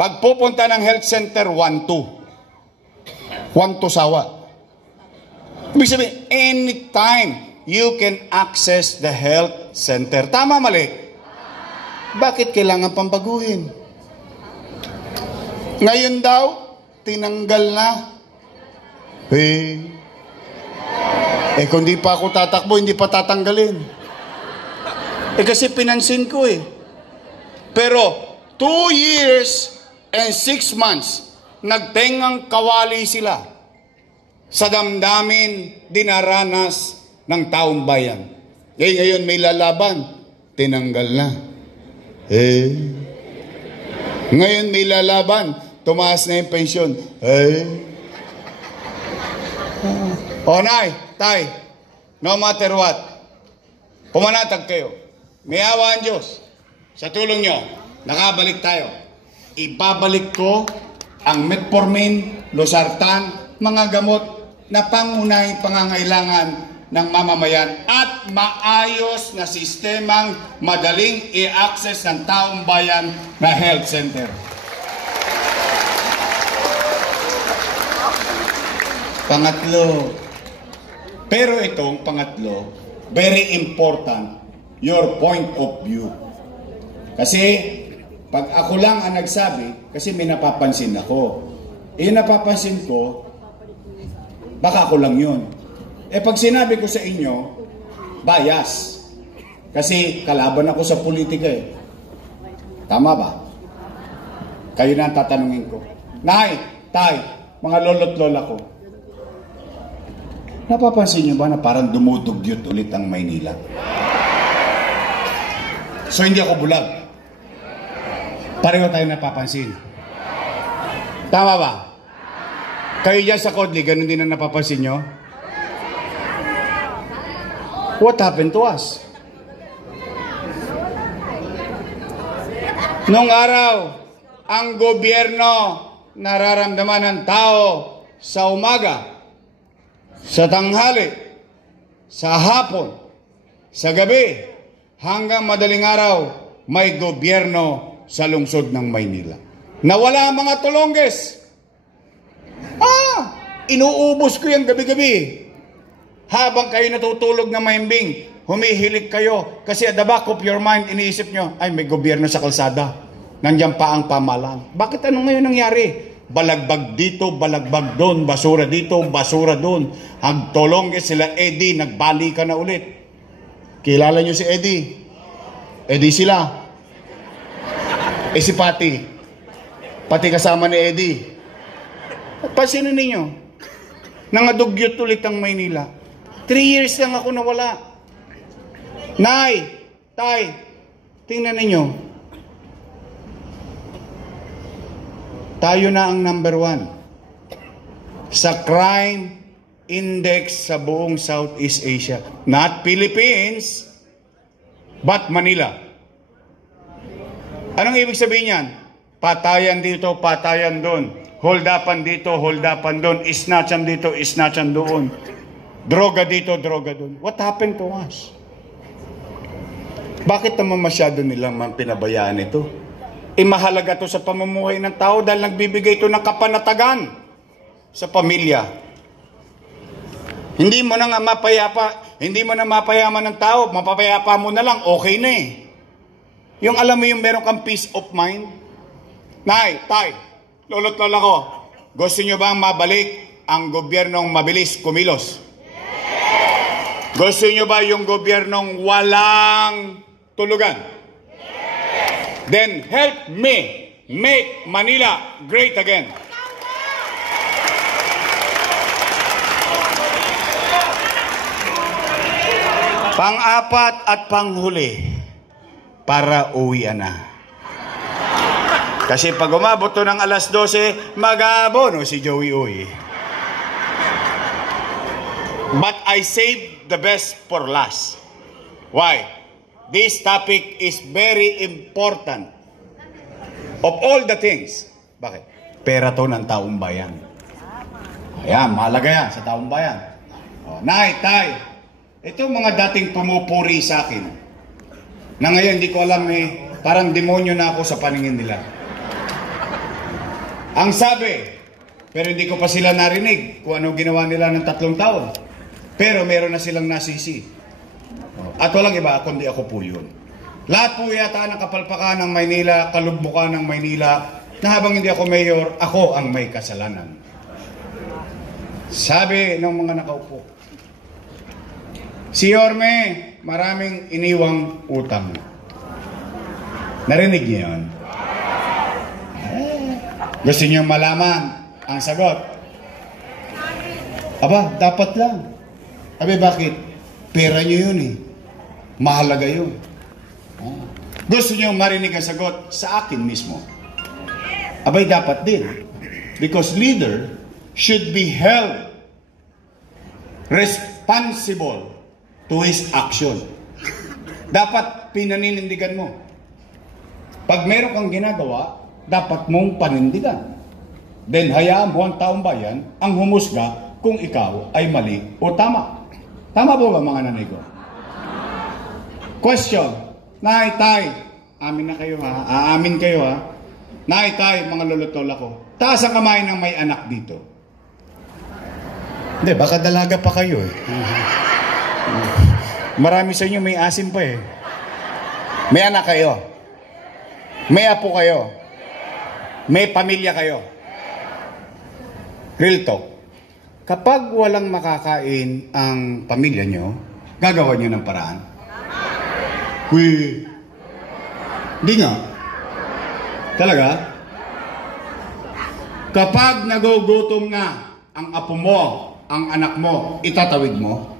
pagpupunta ng health center 1-2 sawa. Ibig sabihin, anytime you can access the health center. Tama, mali? Bakit kailangan pang baguhin? Ngayon daw, tinanggal na. Kung di pa ako tatakbo, hindi pa tatanggalin. Kasi pinansin ko Pero 2 years and 6 months, nagtengang kawali sila sa damdamin dinaranas ng taong bayan. Ngayon may lalaban, tinanggal na. Ngayon may lalaban, tumaas na yung pensyon. Nay, tay, no matter what, pumanatag kayo. May awa ang Diyos. Sa tulong nyo, nakabalik tayo. Ibabalik ko ang metformin, losartan, mga gamot na pangunahing pangangailangan ng mamamayan at maayos na sistemang madaling i-access ng taong bayan na health center. Pangatlo, pero itong pangatlo, very important, your point of view. Kasi, pag ako lang ang nagsabi, kasi may napapansin ako. Yung napapansin ko, baka ako lang yun. Pag sinabi ko sa inyo, bias. Kasi kalaban ako sa politika Tama ba? Kayo na ang tatanungin ko. Nay, tay, mga lolo't lola ko, napapansin nyo ba na parang dumudugyot ulit ang Maynila? So hindi ako bulag. Pareho tayo napapansin. Tama ba? Kayo dyan sa Kodli, ganun din ang napapansin nyo? What happened to us? Nung araw, ang gobyerno nararamdaman ng tao sa umaga, sa tanghali, sa hapon, sa gabi, hanggang madaling araw, may gobyerno sa lungsod ng Maynila. Nawala ang mga tulongges. Inuubos ko yung gabi-gabi. Habang kayo natutulog na mahimbing, humihilig kayo kasi at the back of your mind, iniisip nyo, ay may gobyerno sa kalsada. Nandiyan pa ang pamahalaan. Bakit anong ngayon nangyari? balagbag dito, balagbag doon, basura dito, basura doon. Hagtolong sila Eddie, nagbalikan na ulit. Kilala nyo si Eddie? Eddie sila. Si Pati kasama ni Eddie. At pasino ninyo? Nangadugyot ulit ang Maynila. 3 years lang ako nawala. Nay, tay, tingnan ninyo. Tayo na ang number 1 sa crime index sa buong Southeast Asia. Not Philippines, but Manila. Anong ibig sabihin yan? Patayan dito, patayan doon. Holdapan dito, holdapan doon. Isnatchan dito, isnatchan doon. Droga dito, droga doon. What happened to us? Bakit naman masyado nilang pinabayaan ito? Mahalaga to sa pamumuhay ng tao dahil nagbibigay ito ng kapanatagan sa pamilya. Hindi mo na nga mapayapa, hindi mo na mapayaman ng tao, mapapayapa mo na lang, okay na eh. Yung alam mo yung meron kang peace of mind? Nay, tay, lolo't lola ko, gusto nyo bang mabalik ang gobyernong mabilis kumilos? Gusto nyo ba yung gobyernong walang tulugan? Then help me make Manila great again. Pang-apat at panghuli, para uwian na. Kasi pag umabot to ng alas 12, mag-aabono si Joey Uy. But I saved the best for last. Why? This topic is very important. Of all the things. Bakit? Pera to ng taong bayan. Ayan, mahalaga yan sa taong bayan. Nay, tay, ito mga dating pumupuri sa akin. Na ngayon, hindi ko alam parang demonyo na ako sa paningin nila. Ang sabi, pero hindi ko pa sila narinig kung anong ginawa nila ng 3 taon. Pero meron na silang nasisi. At walang iba, kundi ako po yun. Lahat po yata ng kapalpakan ng Maynila, kalugbukan ng Maynila, na habang hindi ako mayor, ako ang may kasalanan. Sabi ng mga nakaupo, si Yorme, maraming iniwang utang. Narinig niyo yun? Gusto niyo malaman ang sagot? Aba, dapat lang. Abi, bakit? Pera niyo yun eh. Mahalaga yun. Gusto niyo marinig ang sagot sa akin mismo? Abay, dapat din. Because leader should be held responsible to his action. Dapat pinaninindigan mo. Pag meron kang ginagawa, dapat mong panindigan. Then hayaan mo ang taong bayan ang humusga kung ikaw ay mali o tama. Tama po ba mga nanay ko? Question. Nay, tay, amin na kayo ha. Aamin kayo ha. Nay, tay, mga lolotola ko. Taas ang kamay ng may anak dito. Hindi, baka dalaga pa kayo eh. Marami sa inyo may asim pa eh. May anak kayo. May apo kayo. May pamilya kayo. Real talk. Kapag walang makakain ang pamilya nyo, gagawa nyo ng paraan. Hindi nga. Talaga? Kapag nagugutom na ang apo mo, ang anak mo, itatawid mo?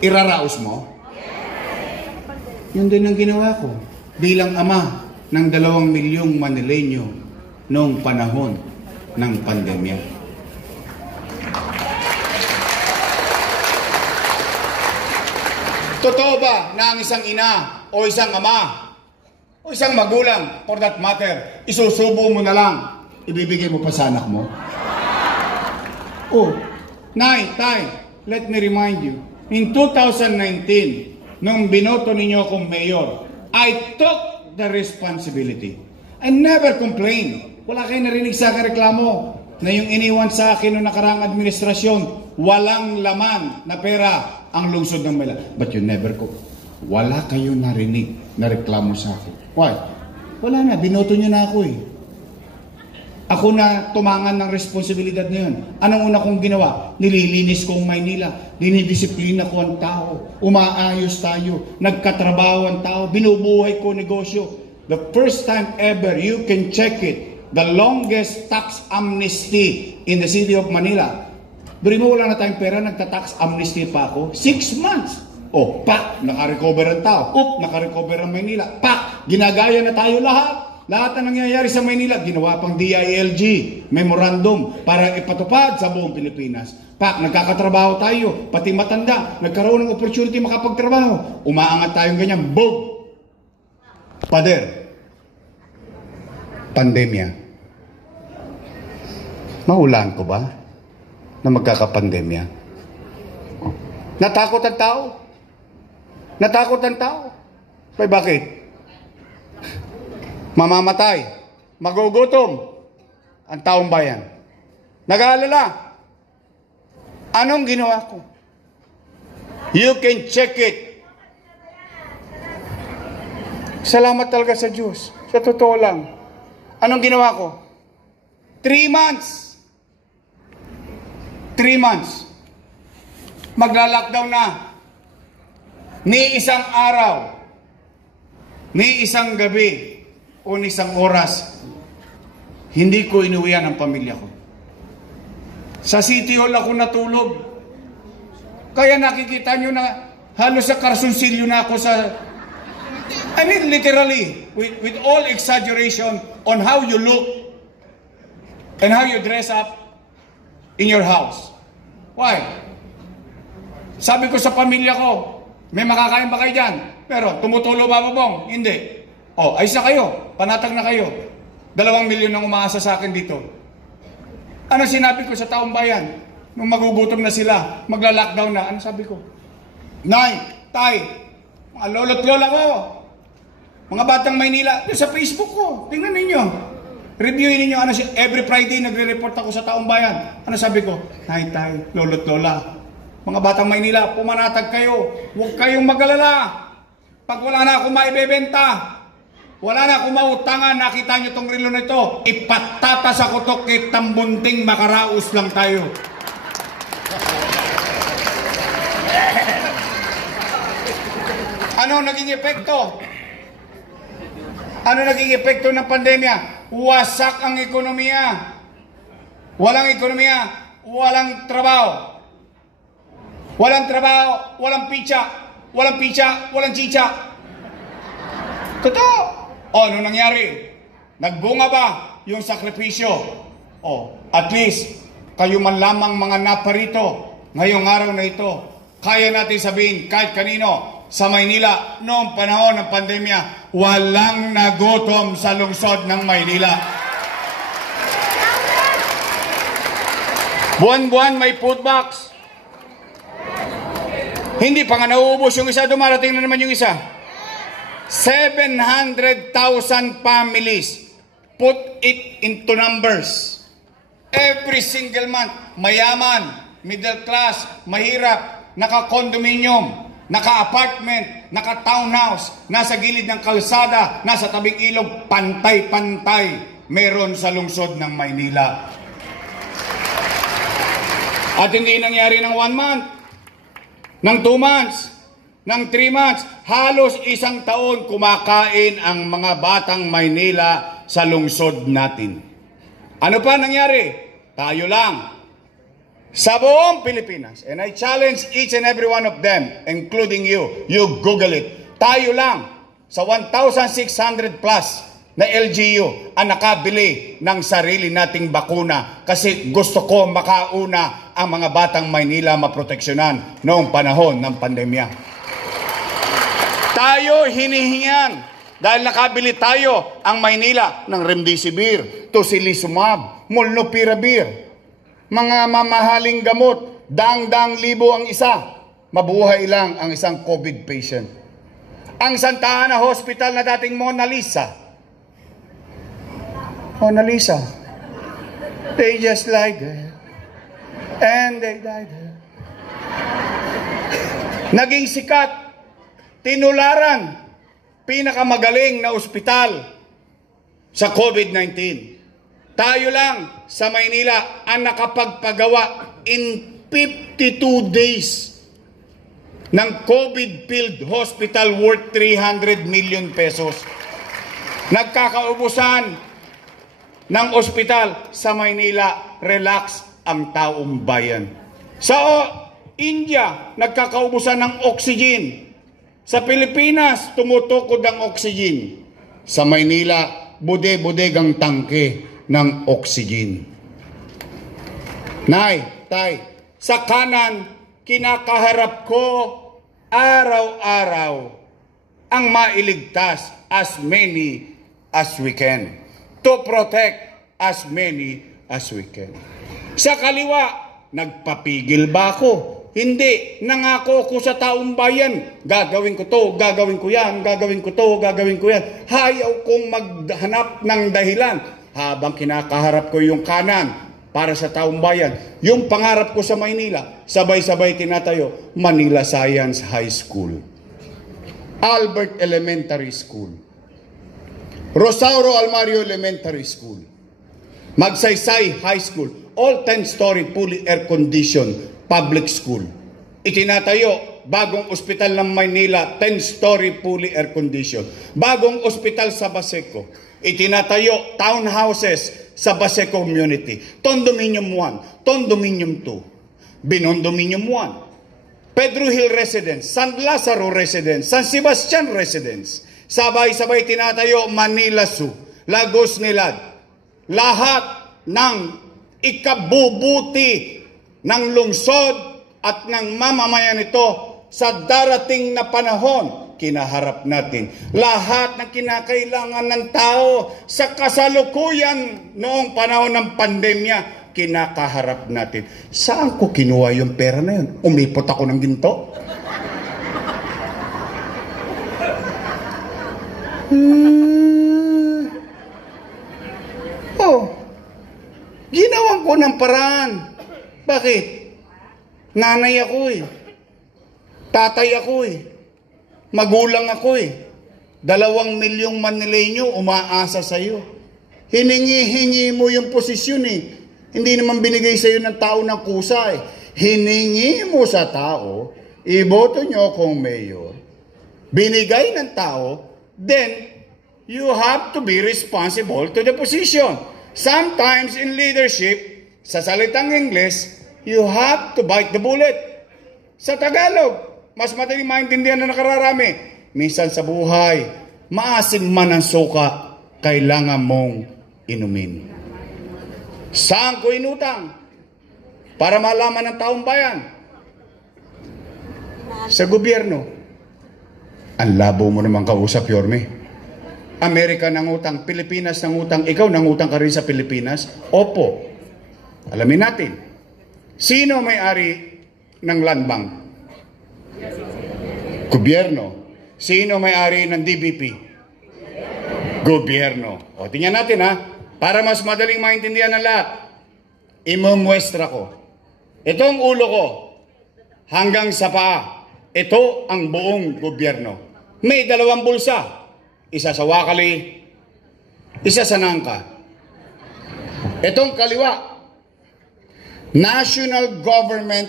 Iraraos mo? Yun din ang ginawa ko bilang ama ng 2 milyong Manileño noong panahon ng pandemya. Totoo ba na ang isang ina o isang ama o isang magulang, for that matter, isusubo mo na lang, ibibigay mo pa sa anak mo? Oh, nay, tay, let me remind you, in 2019, nung binoto ninyo akong mayor, I took the responsibility. I never complained. Wala kayo narinig sa akin reklamo na yung iniwan sa akin noong nakaraang administrasyon, walang laman na pera ang lungsod ng Manila. But you never wala kayo narinig na reklamo sa akin. Why? Wala na, binoto nyo na ako eh. Ako na tumangan ng responsibilidad na yun. Anong una kong ginawa? Nililinis ko ang Maynila. Dinidisiplina ko ang tao. Umaayos tayo. Nagkatrabaho ang tao. Binubuhay ko negosyo. The first time ever, you can check it. The longest tax amnesty in the city of Manila. Bari mo, wala na tayong pera, nagta-tax amnesty pa ako. 6 months. Oh, pak, nakarecover ang tao. Nakarecover ang Maynila. Pak, ginagaya na tayo lahat. Lahat na nangyayari sa Maynila, ginawa pang DILG, memorandum, para ipatupad sa buong Pilipinas. Pak, nagkakatrabaho tayo, pati matanda, nagkaroon ng opportunity makapagtrabaho. Umaangat tayong ganyan, boom! Pader, pandemya. Mahulaan ko ba na magkakapandemya? Natakot ang tao? Natakot ang tao? Ay, bakit? Mamamatay, magugutom ang taong bayan. Nag-aalala. Anong ginawa ko? You can check it. Salamat talaga sa Diyos. Sa totoo lang. Anong ginawa ko? 3 months. 3 months. Magla-lockdown na. Ni isang araw. Ni isang gabi. O ni isang oras. Hindi ko inuwian ang pamilya ko. Sa City Hall ako natulog. Kaya nakikita nyo na halos sa karsunsilyo na ako sa... I mean literally, with all exaggeration on how you look and how you dress up in your house. Why? Sabi ko sa pamilya ko, may makakain ba kayo dyan? Pero tumutulo ba bubong? Hindi. Oh, ayos na kayo. Panatag na kayo. 2 milyon ang umaasa sa akin dito. Ano sinabi ko sa taong bayan? Nung magugutom na sila, magla-lockdown na. Ano sabi ko? Nay, tay, mga lolo't lola ko, mga batang Maynila, sa Facebook ko, tingnan ninyo. Reviewin ninyo. Ano, every Friday nagre-report ako sa taong bayan. Ano sabi ko? Nay, tay, lolo't lola, mga batang Maynila, pumanatag kayo. Huwag kayong mag-alala. Pag wala na akong maibebenta, wala na akong mautangan, nakita nyo tong relo na ito, ipatatas ako to kay tambunting makaraos lang tayo. Ano naging epekto? Ano naging epekto ng pandemya? Wasak ang ekonomiya. Walang ekonomiya, walang trabaho. Walang trabaho, walang picha. Walang picha, walang chicha. Totoo. O, ano nangyari? Nagbunga ba yung sakripisyo? O, at least, kayo man lamang mga naparito ngayong araw na ito, kaya natin sabihin kahit kanino sa Maynila noong panahon ng pandemya, walang nagutom sa lungsod ng Maynila. Buwan-buwan may food box. Hindi pa nga nauubos yung isa, dumarating na naman yung isa. 700,000 families. Put it into numbers. Every single month, mayaman, middle class, mahirap, naka-condominium, naka-apartment, naka-townhouse, nasa gilid ng kalsada, nasa tabing ilog, pantay-pantay meron sa lungsod ng Maynila. At hindi nangyari ng 1 month, ng 2 months, ng 3 months, halos 1 taon kumakain ang mga batang Maynila sa lungsod natin. Ano pa nangyari? Tayo lang. Sa buong Pilipinas, and I challenge each and every one of them, including you Google it. Tayo lang sa 1,600 plus na LGU ang nakabili ng sarili nating bakuna kasi gusto ko makauna ang mga batang Maynila maproteksyonan noong panahon ng pandemya. Tayo hinihingan dahil nakabili tayo ang Maynila ng Remdesivir, Tocilizumab, Molnupiravir, mga mamahaling gamot, daang-daang libo ang isa, mabuhay lang ang isang COVID patient. Ang Santa Ana Hospital na dating Mona Lisa, they just lied there and they died there. Naging sikat, tinularan, pinakamagaling na ospital sa COVID-19. Tayo lang sa Maynila ang nakapagpagawa in 52 days ng COVID-filled hospital worth 300 million pesos. Nagkakaubusan ng ospital sa Maynila, relax ang taong bayan. Sa India, nagkakaubusan ng oxygen. Sa Pilipinas, tumutukod ang oxygen. Sa Maynila, bude-budegang tangke ng oxygen. Nay, tay, sa kanan, kinakaharap ko araw-araw ang mailigtas as many as we can. To protect as many as we can. Sa kaliwa, nagpapigil ba ako? Hindi. Nangako ko sa taong bayan. Gagawin ko to, gagawin ko yan, gagawin ko to, gagawin ko yan. Hayaw kong maghanap ng dahilan habang kinakaharap ko yung kanan para sa taong bayan. Yung pangarap ko sa Maynila, sabay-sabay tinatayo, Manila Science High School, Albert Elementary School, Rosauro Almario Elementary School, Magsaysay High School, all 10-story fully air-conditioned public school. Itinatayo, bagong ospital ng Maynila, 10-story fully air-conditioned. Bagong ospital sa Baseco. Itinatayo, townhouses sa Baseco community. Condominium 1, Condominium 2, Binondominium 1, Pedro Hill Residence, San Lazaro Residence, San Sebastian Residence. Sabay-sabay tinatayo, Manila Zoo, Lagos Nilad. Lahat ng ikabubuti ng lungsod at ng mamamayan nito sa darating na panahon, kinaharap natin. Lahat ng kinakailangan ng tao sa kasalukuyan noong panahon ng pandemya, kinakaharap natin. Saan ko kinuha yung pera na yun? Umipot ako ng ginto? Ginawan ko ng paraan. Bakit? Nanay ako eh. Tatay ako eh. Magulang ako eh. 2 milyong Manileño umaasa sa'yo. Hiningi-hingi mo yung posisyon eh. Hindi naman binigay sa'yo ng tao ng kusa eh. Hiningi mo sa tao, iboto nyo akong mayor. Binigay ng tao, then you have to be responsible to the position. Sometimes in leadership, sa salitang English, you have to bite the bullet. Sa Tagalog, mas madaling maintindihan na nakararami. Minsan sa buhay, maasim man ang suka, kailangan mong inumin. Saan ko inutang? Para malaman ng taong bayan. Sa gobyerno. Ang labo mo naman kausap, Yorme. Amerika nangutang, Pilipinas nangutang, ikaw nangutang ka rin sa Pilipinas? Opo. Alamin natin. Sino may-ari ng land bank? Gobyerno. Sino may-ari ng DBP? Gobyerno. O, tingnan natin ha. Para mas madaling maintindihan ng lahat. Imumuestra ko. Itong ulo ko hanggang sa paa. Ito ang buong gobyerno. May 2 bulsa. Isa sa Wakali, isa sa Nangka. Itong kaliwa, National Government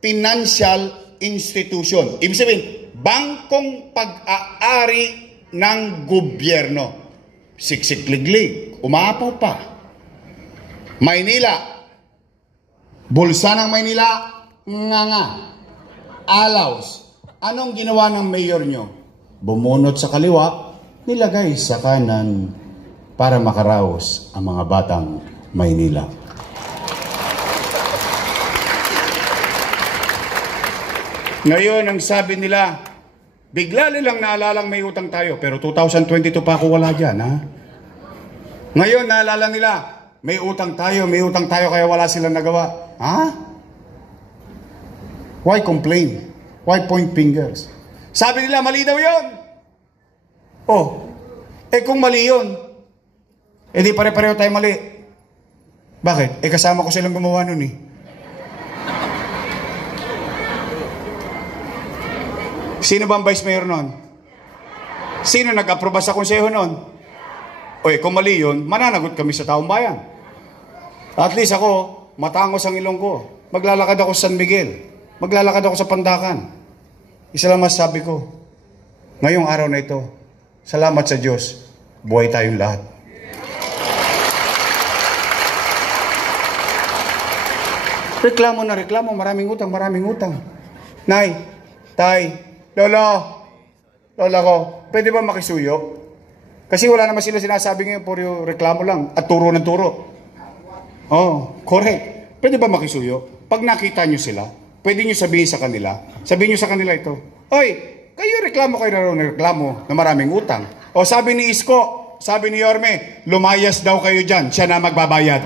Financial Institution. Ibig sabihin, bangkong pag-aari ng gobyerno. Siksik-liglig, umaapaw pa. Maynila, bulsa ng Maynila, nga. Alaws. Anong ginawa ng mayor nyo? Bumunot sa kaliwa, nilagay sa kanan para makaraos ang mga batang Maynila. Ngayon, ang sabi nila, bigla nilang naalalang may utang tayo, pero 2022 pa ako wala dyan, ha? Ngayon, naalala nila, may utang tayo, kaya wala silang nagawa. Ha? Why complain? Why point fingers? Sabi nila, mali daw yun. Oh, kung mali yun, di pare-pareho tayo mali. Bakit? Kasama ko silang gumawa nun eh. Sino ba ang vice mayor nun? Sino nag-aproba sa konseho nun? Kung mali yun, mananagot kami sa taong bayan. At least ako, matangos ang ilong ko. Maglalakad ako sa San Miguel. Maglalakad ako sa Pandakan. Isa lang masasabi ko, ngayong araw na ito, salamat sa Diyos, buhay tayong lahat. Reklamo na reklamo, maraming utang. Nay, tay, lola ko, pwede ba makisuyo? Kasi wala naman sila sinasabi ngayon, puro reklamo lang at turo ng turo. Oh, correct. Pwede ba makisuyo? Pag nakita nyo sila, pwede nyo sabihin sa kanila ito, oy, kayo reklamo kayo na reklamo na maraming utang. O sabi ni Isko, sabi ni Yorme, lumayas daw kayo dyan, siya na magbabayad.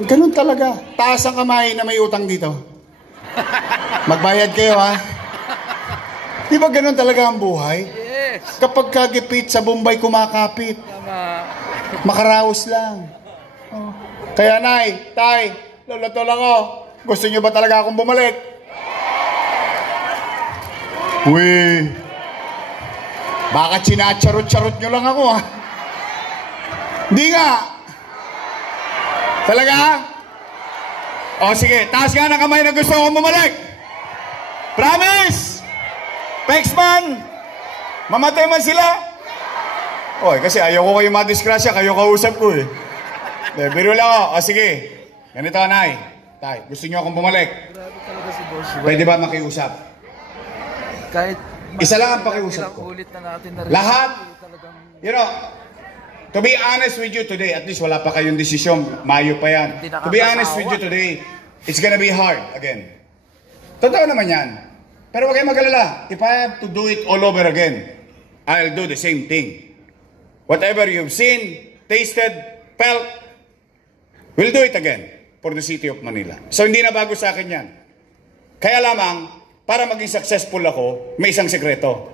Ganun talaga. Taas ang kamay na may utang dito. Magbayad kayo, ha? Di ba ganun talaga ang buhay? Yes. Kapag kagipit sa Bombay kumakapit. Tama. Makaraos lang. Oh. Kaya nay, tay, lola ko, gusto nyo ba talaga akong bumalik? Uy, baka sinacharot-charot nyo lang ako, ha? Hindi nga. Talaga? O sige, taas nga ng kamay na gusto akong bumalik. Promise! Pexman! Mamatay man sila? Oy, kasi ayaw ko kayo madisgrasya, kayo kausap ko eh. Biro lang ako. O sige, ganito nay. Tay, gusto nyo akong bumalik? Grabe talaga si Boss. Pwede ba makiusap? Kahit Isa lang ang pakiusap ko. ulit na natin na Lahat, talagang you know, to be honest with you today, at least wala pa kayong desisyon, Mayo pa yan. Hindi To be honest with you today, it's gonna be hard again. Totoo naman yan. Pero huwag kayong mag-alala. If I have to do it all over again, I'll do the same thing. Whatever you've seen, tasted, felt, we'll do it again for the city of Manila. So hindi na bago sa akin yan. Kaya lamang, para maging successful ako, may isang sekreto.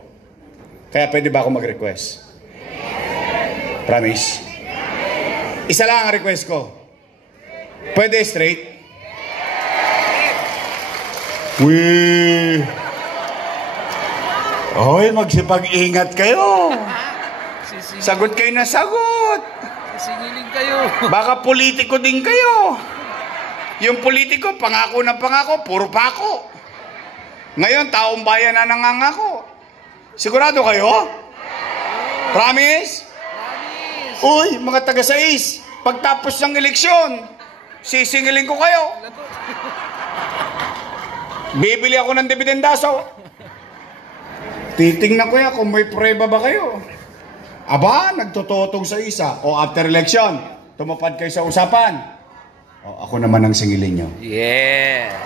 Kaya pwede ba ako mag-request? Promise? Isa lang ang request ko. Pwede straight? Wee! Hoy, magsipag-ingat kayo. Sagot kayo na sagot. sisingilin kayo. Baka politiko din kayo. Yung politiko, pangako na pangako, puro pako. Ngayon, taong bayan na nangangako. Sigurado kayo? Promise? Uy, mga taga-sais, pagtapos ng eleksyon, sisingilin ko kayo. Bibili ako ng dibidendaso. Titingnan ko yan kung may prueba ba kayo. Aba, nagtututong sa isa. O after election, tumupad kayo sa usapan. O ako naman ang singilin nyo. Yes.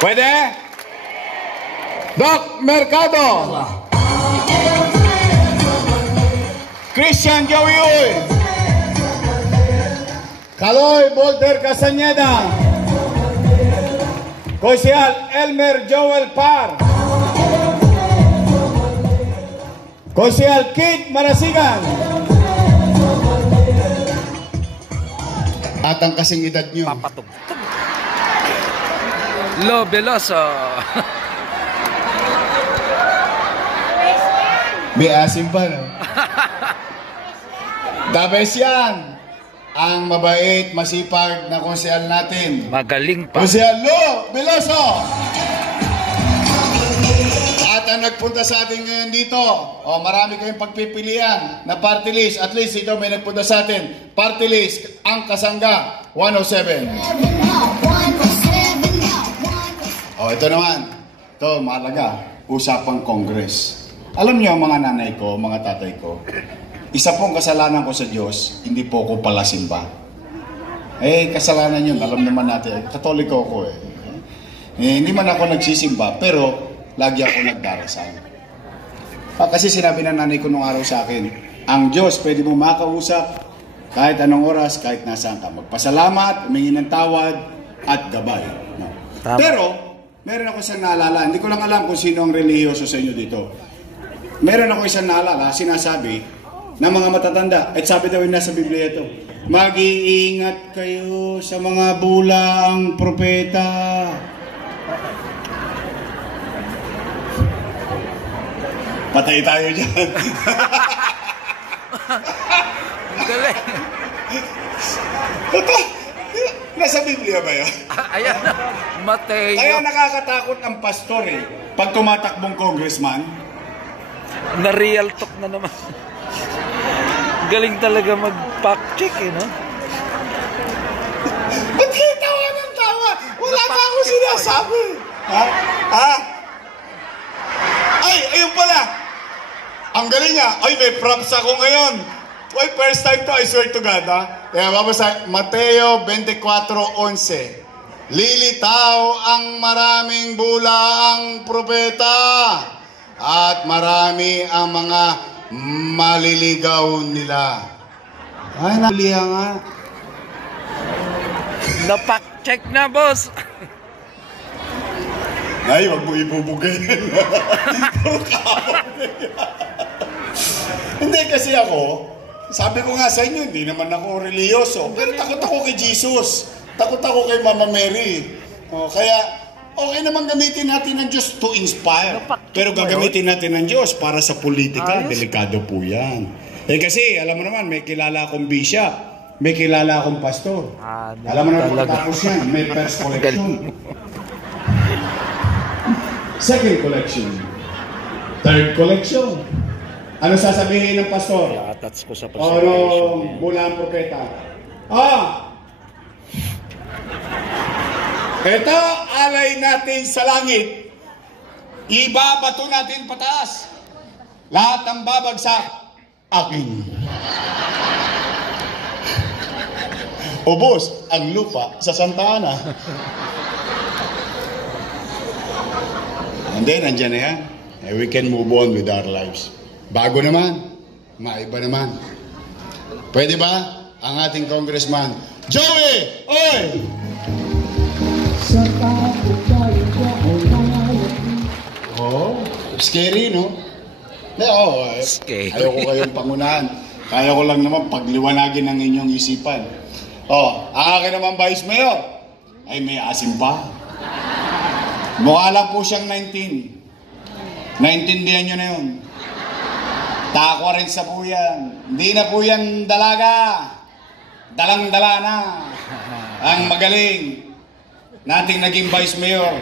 Pwede? Doc Mercado. Christian Joey Uy. Kaloy Bolter Casañeda. Konsyal Elmer Joel Par. Konsyal Kit Marasigan. At ang kasing edad nyo. Papatugtog. Lo Veloso. May asim pa, no? Dabes yan. Ang mabait, masipag na konsyal natin. Magaling pa. Konsyal Lo Veloso. At ang nagpunta sa atin ngayon dito, marami kayong pagpipilian na party list. At least ito may nagpunta sa atin. Party list, ang Kasangga 107. Ito naman. Ito, mahalaga. Usapang Congress. Alam niyo, mga nanay ko, mga tatay ko, isa pong kasalanan ko sa Diyos, hindi po ko pala simba. Kasalanan yun, alam naman natin. Katoliko ako hindi man ako nagsisimba, pero lagi ako nagdarasal. Kasi sinabi ng nanay ko nung araw sa akin, ang Diyos pwede mo makausap kahit anong oras, kahit nasaan ka. Magpasalamat, humingi ng tawad, at gabay. No? Pero, meron ako isang naalala. Hindi ko lang alam kung sino ang relihiyoso sa inyo dito. Meron ako isang naalala, sinasabi, na mga matatanda, at sabi daw yung nasa Biblia ito, mag-iingat kayo sa mga bulang propeta. Patay tayo dyan. Galing. Nasa Biblia ba yun? Ayan na. Mateo. Kaya nakakatakot ang pastor eh. Pag tumatakbong congressman, Na real talk na naman. Galing talaga mag-fact check eh, no? ba't kayo tawa ng tawa? Wala na ako sinasabi. Ha? Ha? Ay, ayun pala. Ang galing nga. Ay, may props ako ngayon. Ay, first time to, I swear to God, ha? Kaya babasa, Mateo 24:11. Lilitaw ang maraming bulaang propeta at marami ang mga maliligaw nila. Ay, naliya nga. Na-fact check na, boss. Ay, wag mo ibubugay. Hindi kasi ako, sabi ko nga sa inyo, hindi naman ako religyoso. Pero takot ako kay Jesus. Takot ako kay Mama Mary. O, kaya, okay naman gamitin natin ng Diyos to inspire. Pero gagamitin natin ng Diyos para sa politika. Delikado po yan. Eh kasi, alam mo naman, may kilala akong bishop. May kilala akong pastor. Alam mo naman pagkatapos yan, may first collection. Second collection. Third collection. Ano sasabihin ng pastor? Attach ko sa Anong bulang propeta? Ito, alay natin sa langit. Ibabato natin pataas. Lahat ng babagsak, akin. Ubos ang lupa sa Santa Ana. And then, andyan na yan. And we can move on with our lives. Bago naman, maiba naman. Pwede ba ang ating congressman, Joey! Oy! Oh, scary, no? Scary. Ayoko kayong pangunahan. Kaya ko lang naman pagliwanagin ang inyong isipan. Ang akin naman Vice Mayor, ay may asim pa. Mukha lang po siyang 19. Naintindihan nyo na yun. Takwa rin sa po yan. Hindi na po yan dalaga. Dalang-dala na. Ang magaling nating naging Vice Mayor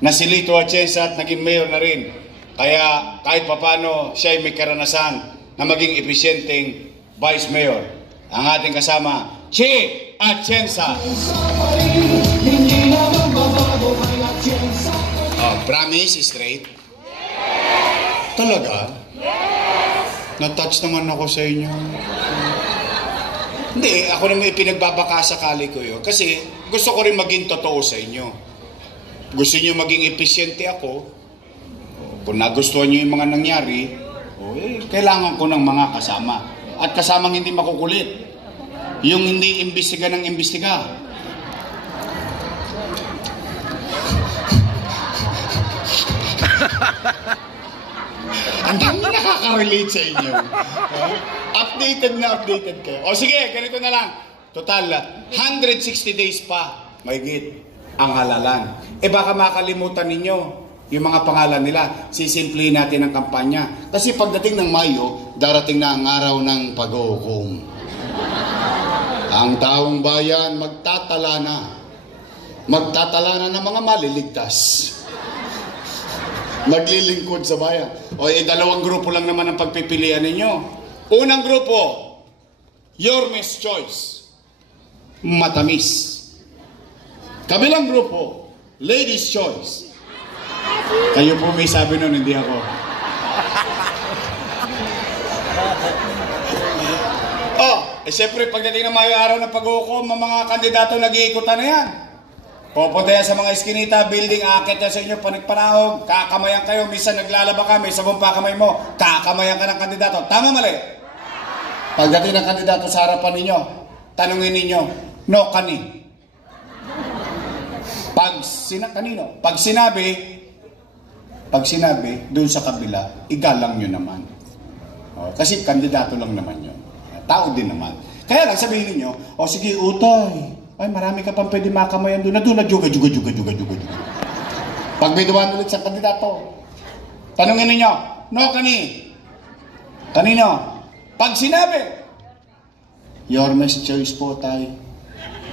na si Lito Atienza at naging Mayor na rin. Kaya kahit papano siya ay may karanasan na maging episyenteng Vice Mayor. Ang ating kasama, Chi Atienza. Promise, straight? Talaga? Na-touch naman ako sa inyo. Hindi, ako naman ipinagbabakasakali ko yun. Kasi gusto ko rin maging totoo sa inyo. Gusto nyo maging episyente ako. Kung nagustuhan nyo yung mga nangyari, kailangan ko ng mga kasama. At kasamang hindi makukulit. Yung hindi imbestiga ng imbestiga. Ang dami nakaka-relate sa inyo. Updated na updated kayo. O sige, ganito na lang. Total, 160 days pa, mahigit ang halalan. Baka makalimutan ninyo yung mga pangalan nila. Sisimplihin natin ang kampanya. Kasi pagdating ng Mayo, darating na ang araw ng pag-uukom. Ang taong bayan magtatala na. Magtatala na ng mga maliligtas. Naglilingkod sa bayan. O dalawang grupo lang naman ang pagpipilian ninyo. Unang grupo, Yorme's Choice. Matamis. Kabilang grupo, Ladies' Choice. Kayo po may sabi nun, hindi ako. Siyempre, pagdating na may araw ng pag-uukom, mga kandidato nag-iikutan na yan. Pupunta yan sa mga eskinita, building, akit yan sa inyo, panikpanahog, kakamayan kayo, minsan naglalaba ka, may sabon pa kamay mo, kakamayan ka ng kandidato. Tama, mali? Pagdating ng kandidato sa harapan ninyo, tanungin ninyo, no, kani? Kanino? Pag sinabi, dun sa kabila, igalang nyo naman. Kasi kandidato lang naman yun. Tao din naman. Kaya lang sabihin niyo, sige, utoy. Ay, marami ka pang pwede makamayan doon na doon na juga. Pag may dumaan ulit sa kandidato, tanungin ninyo, No kani. Kanino? Pag sinabi, Yorme's choice po, tay.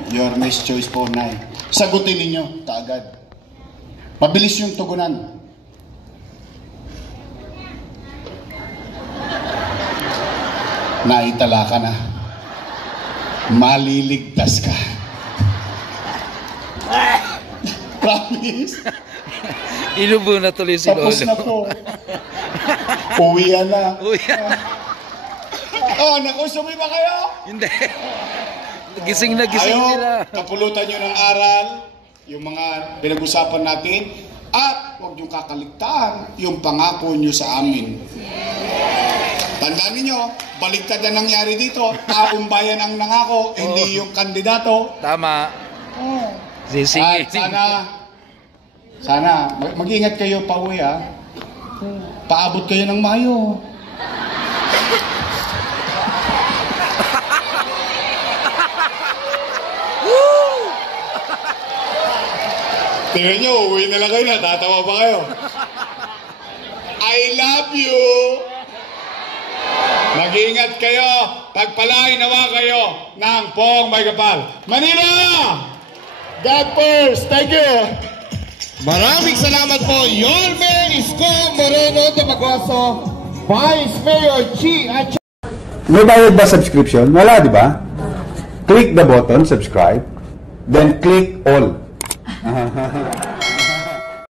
Yorme's choice po, nay. Sagutin ninyo, kaagad. Mabilis yung tugunan. Naitala ka na. Maliligtas ka. Promise. Inubo na tuloy si Lolo. Tapos na po. Uwian na. Uy, Oh, naku, sumi ba kayo? hindi. Gising na gising nila. Kapulutan nyo ng aral, yung mga pinag-usapan natin, at huwag nyo kakaligtaan yung pangako nyo sa amin. Tandaan ninyo, baligtad na nangyari dito, taong bayan ang nangako, hindi yung kandidato. Tama. Oh. Sisingin. At sana, mag-ingat kayo pa uwi, ha? Paabot kayo ng Mayo. Tingnan nyo, uwi na lang kayo, natatawa pa kayo. I love you! Mag-ingat kayo, pagpalain nawa kayo ng Pong May Kapal. Manila! God first! Thank you! Maraming salamat po, Yorme Isko Moreno de Maguaso, Vice Mayor Chi at May bayad ba subscription? Wala, di ba? Click the button, subscribe, then click all.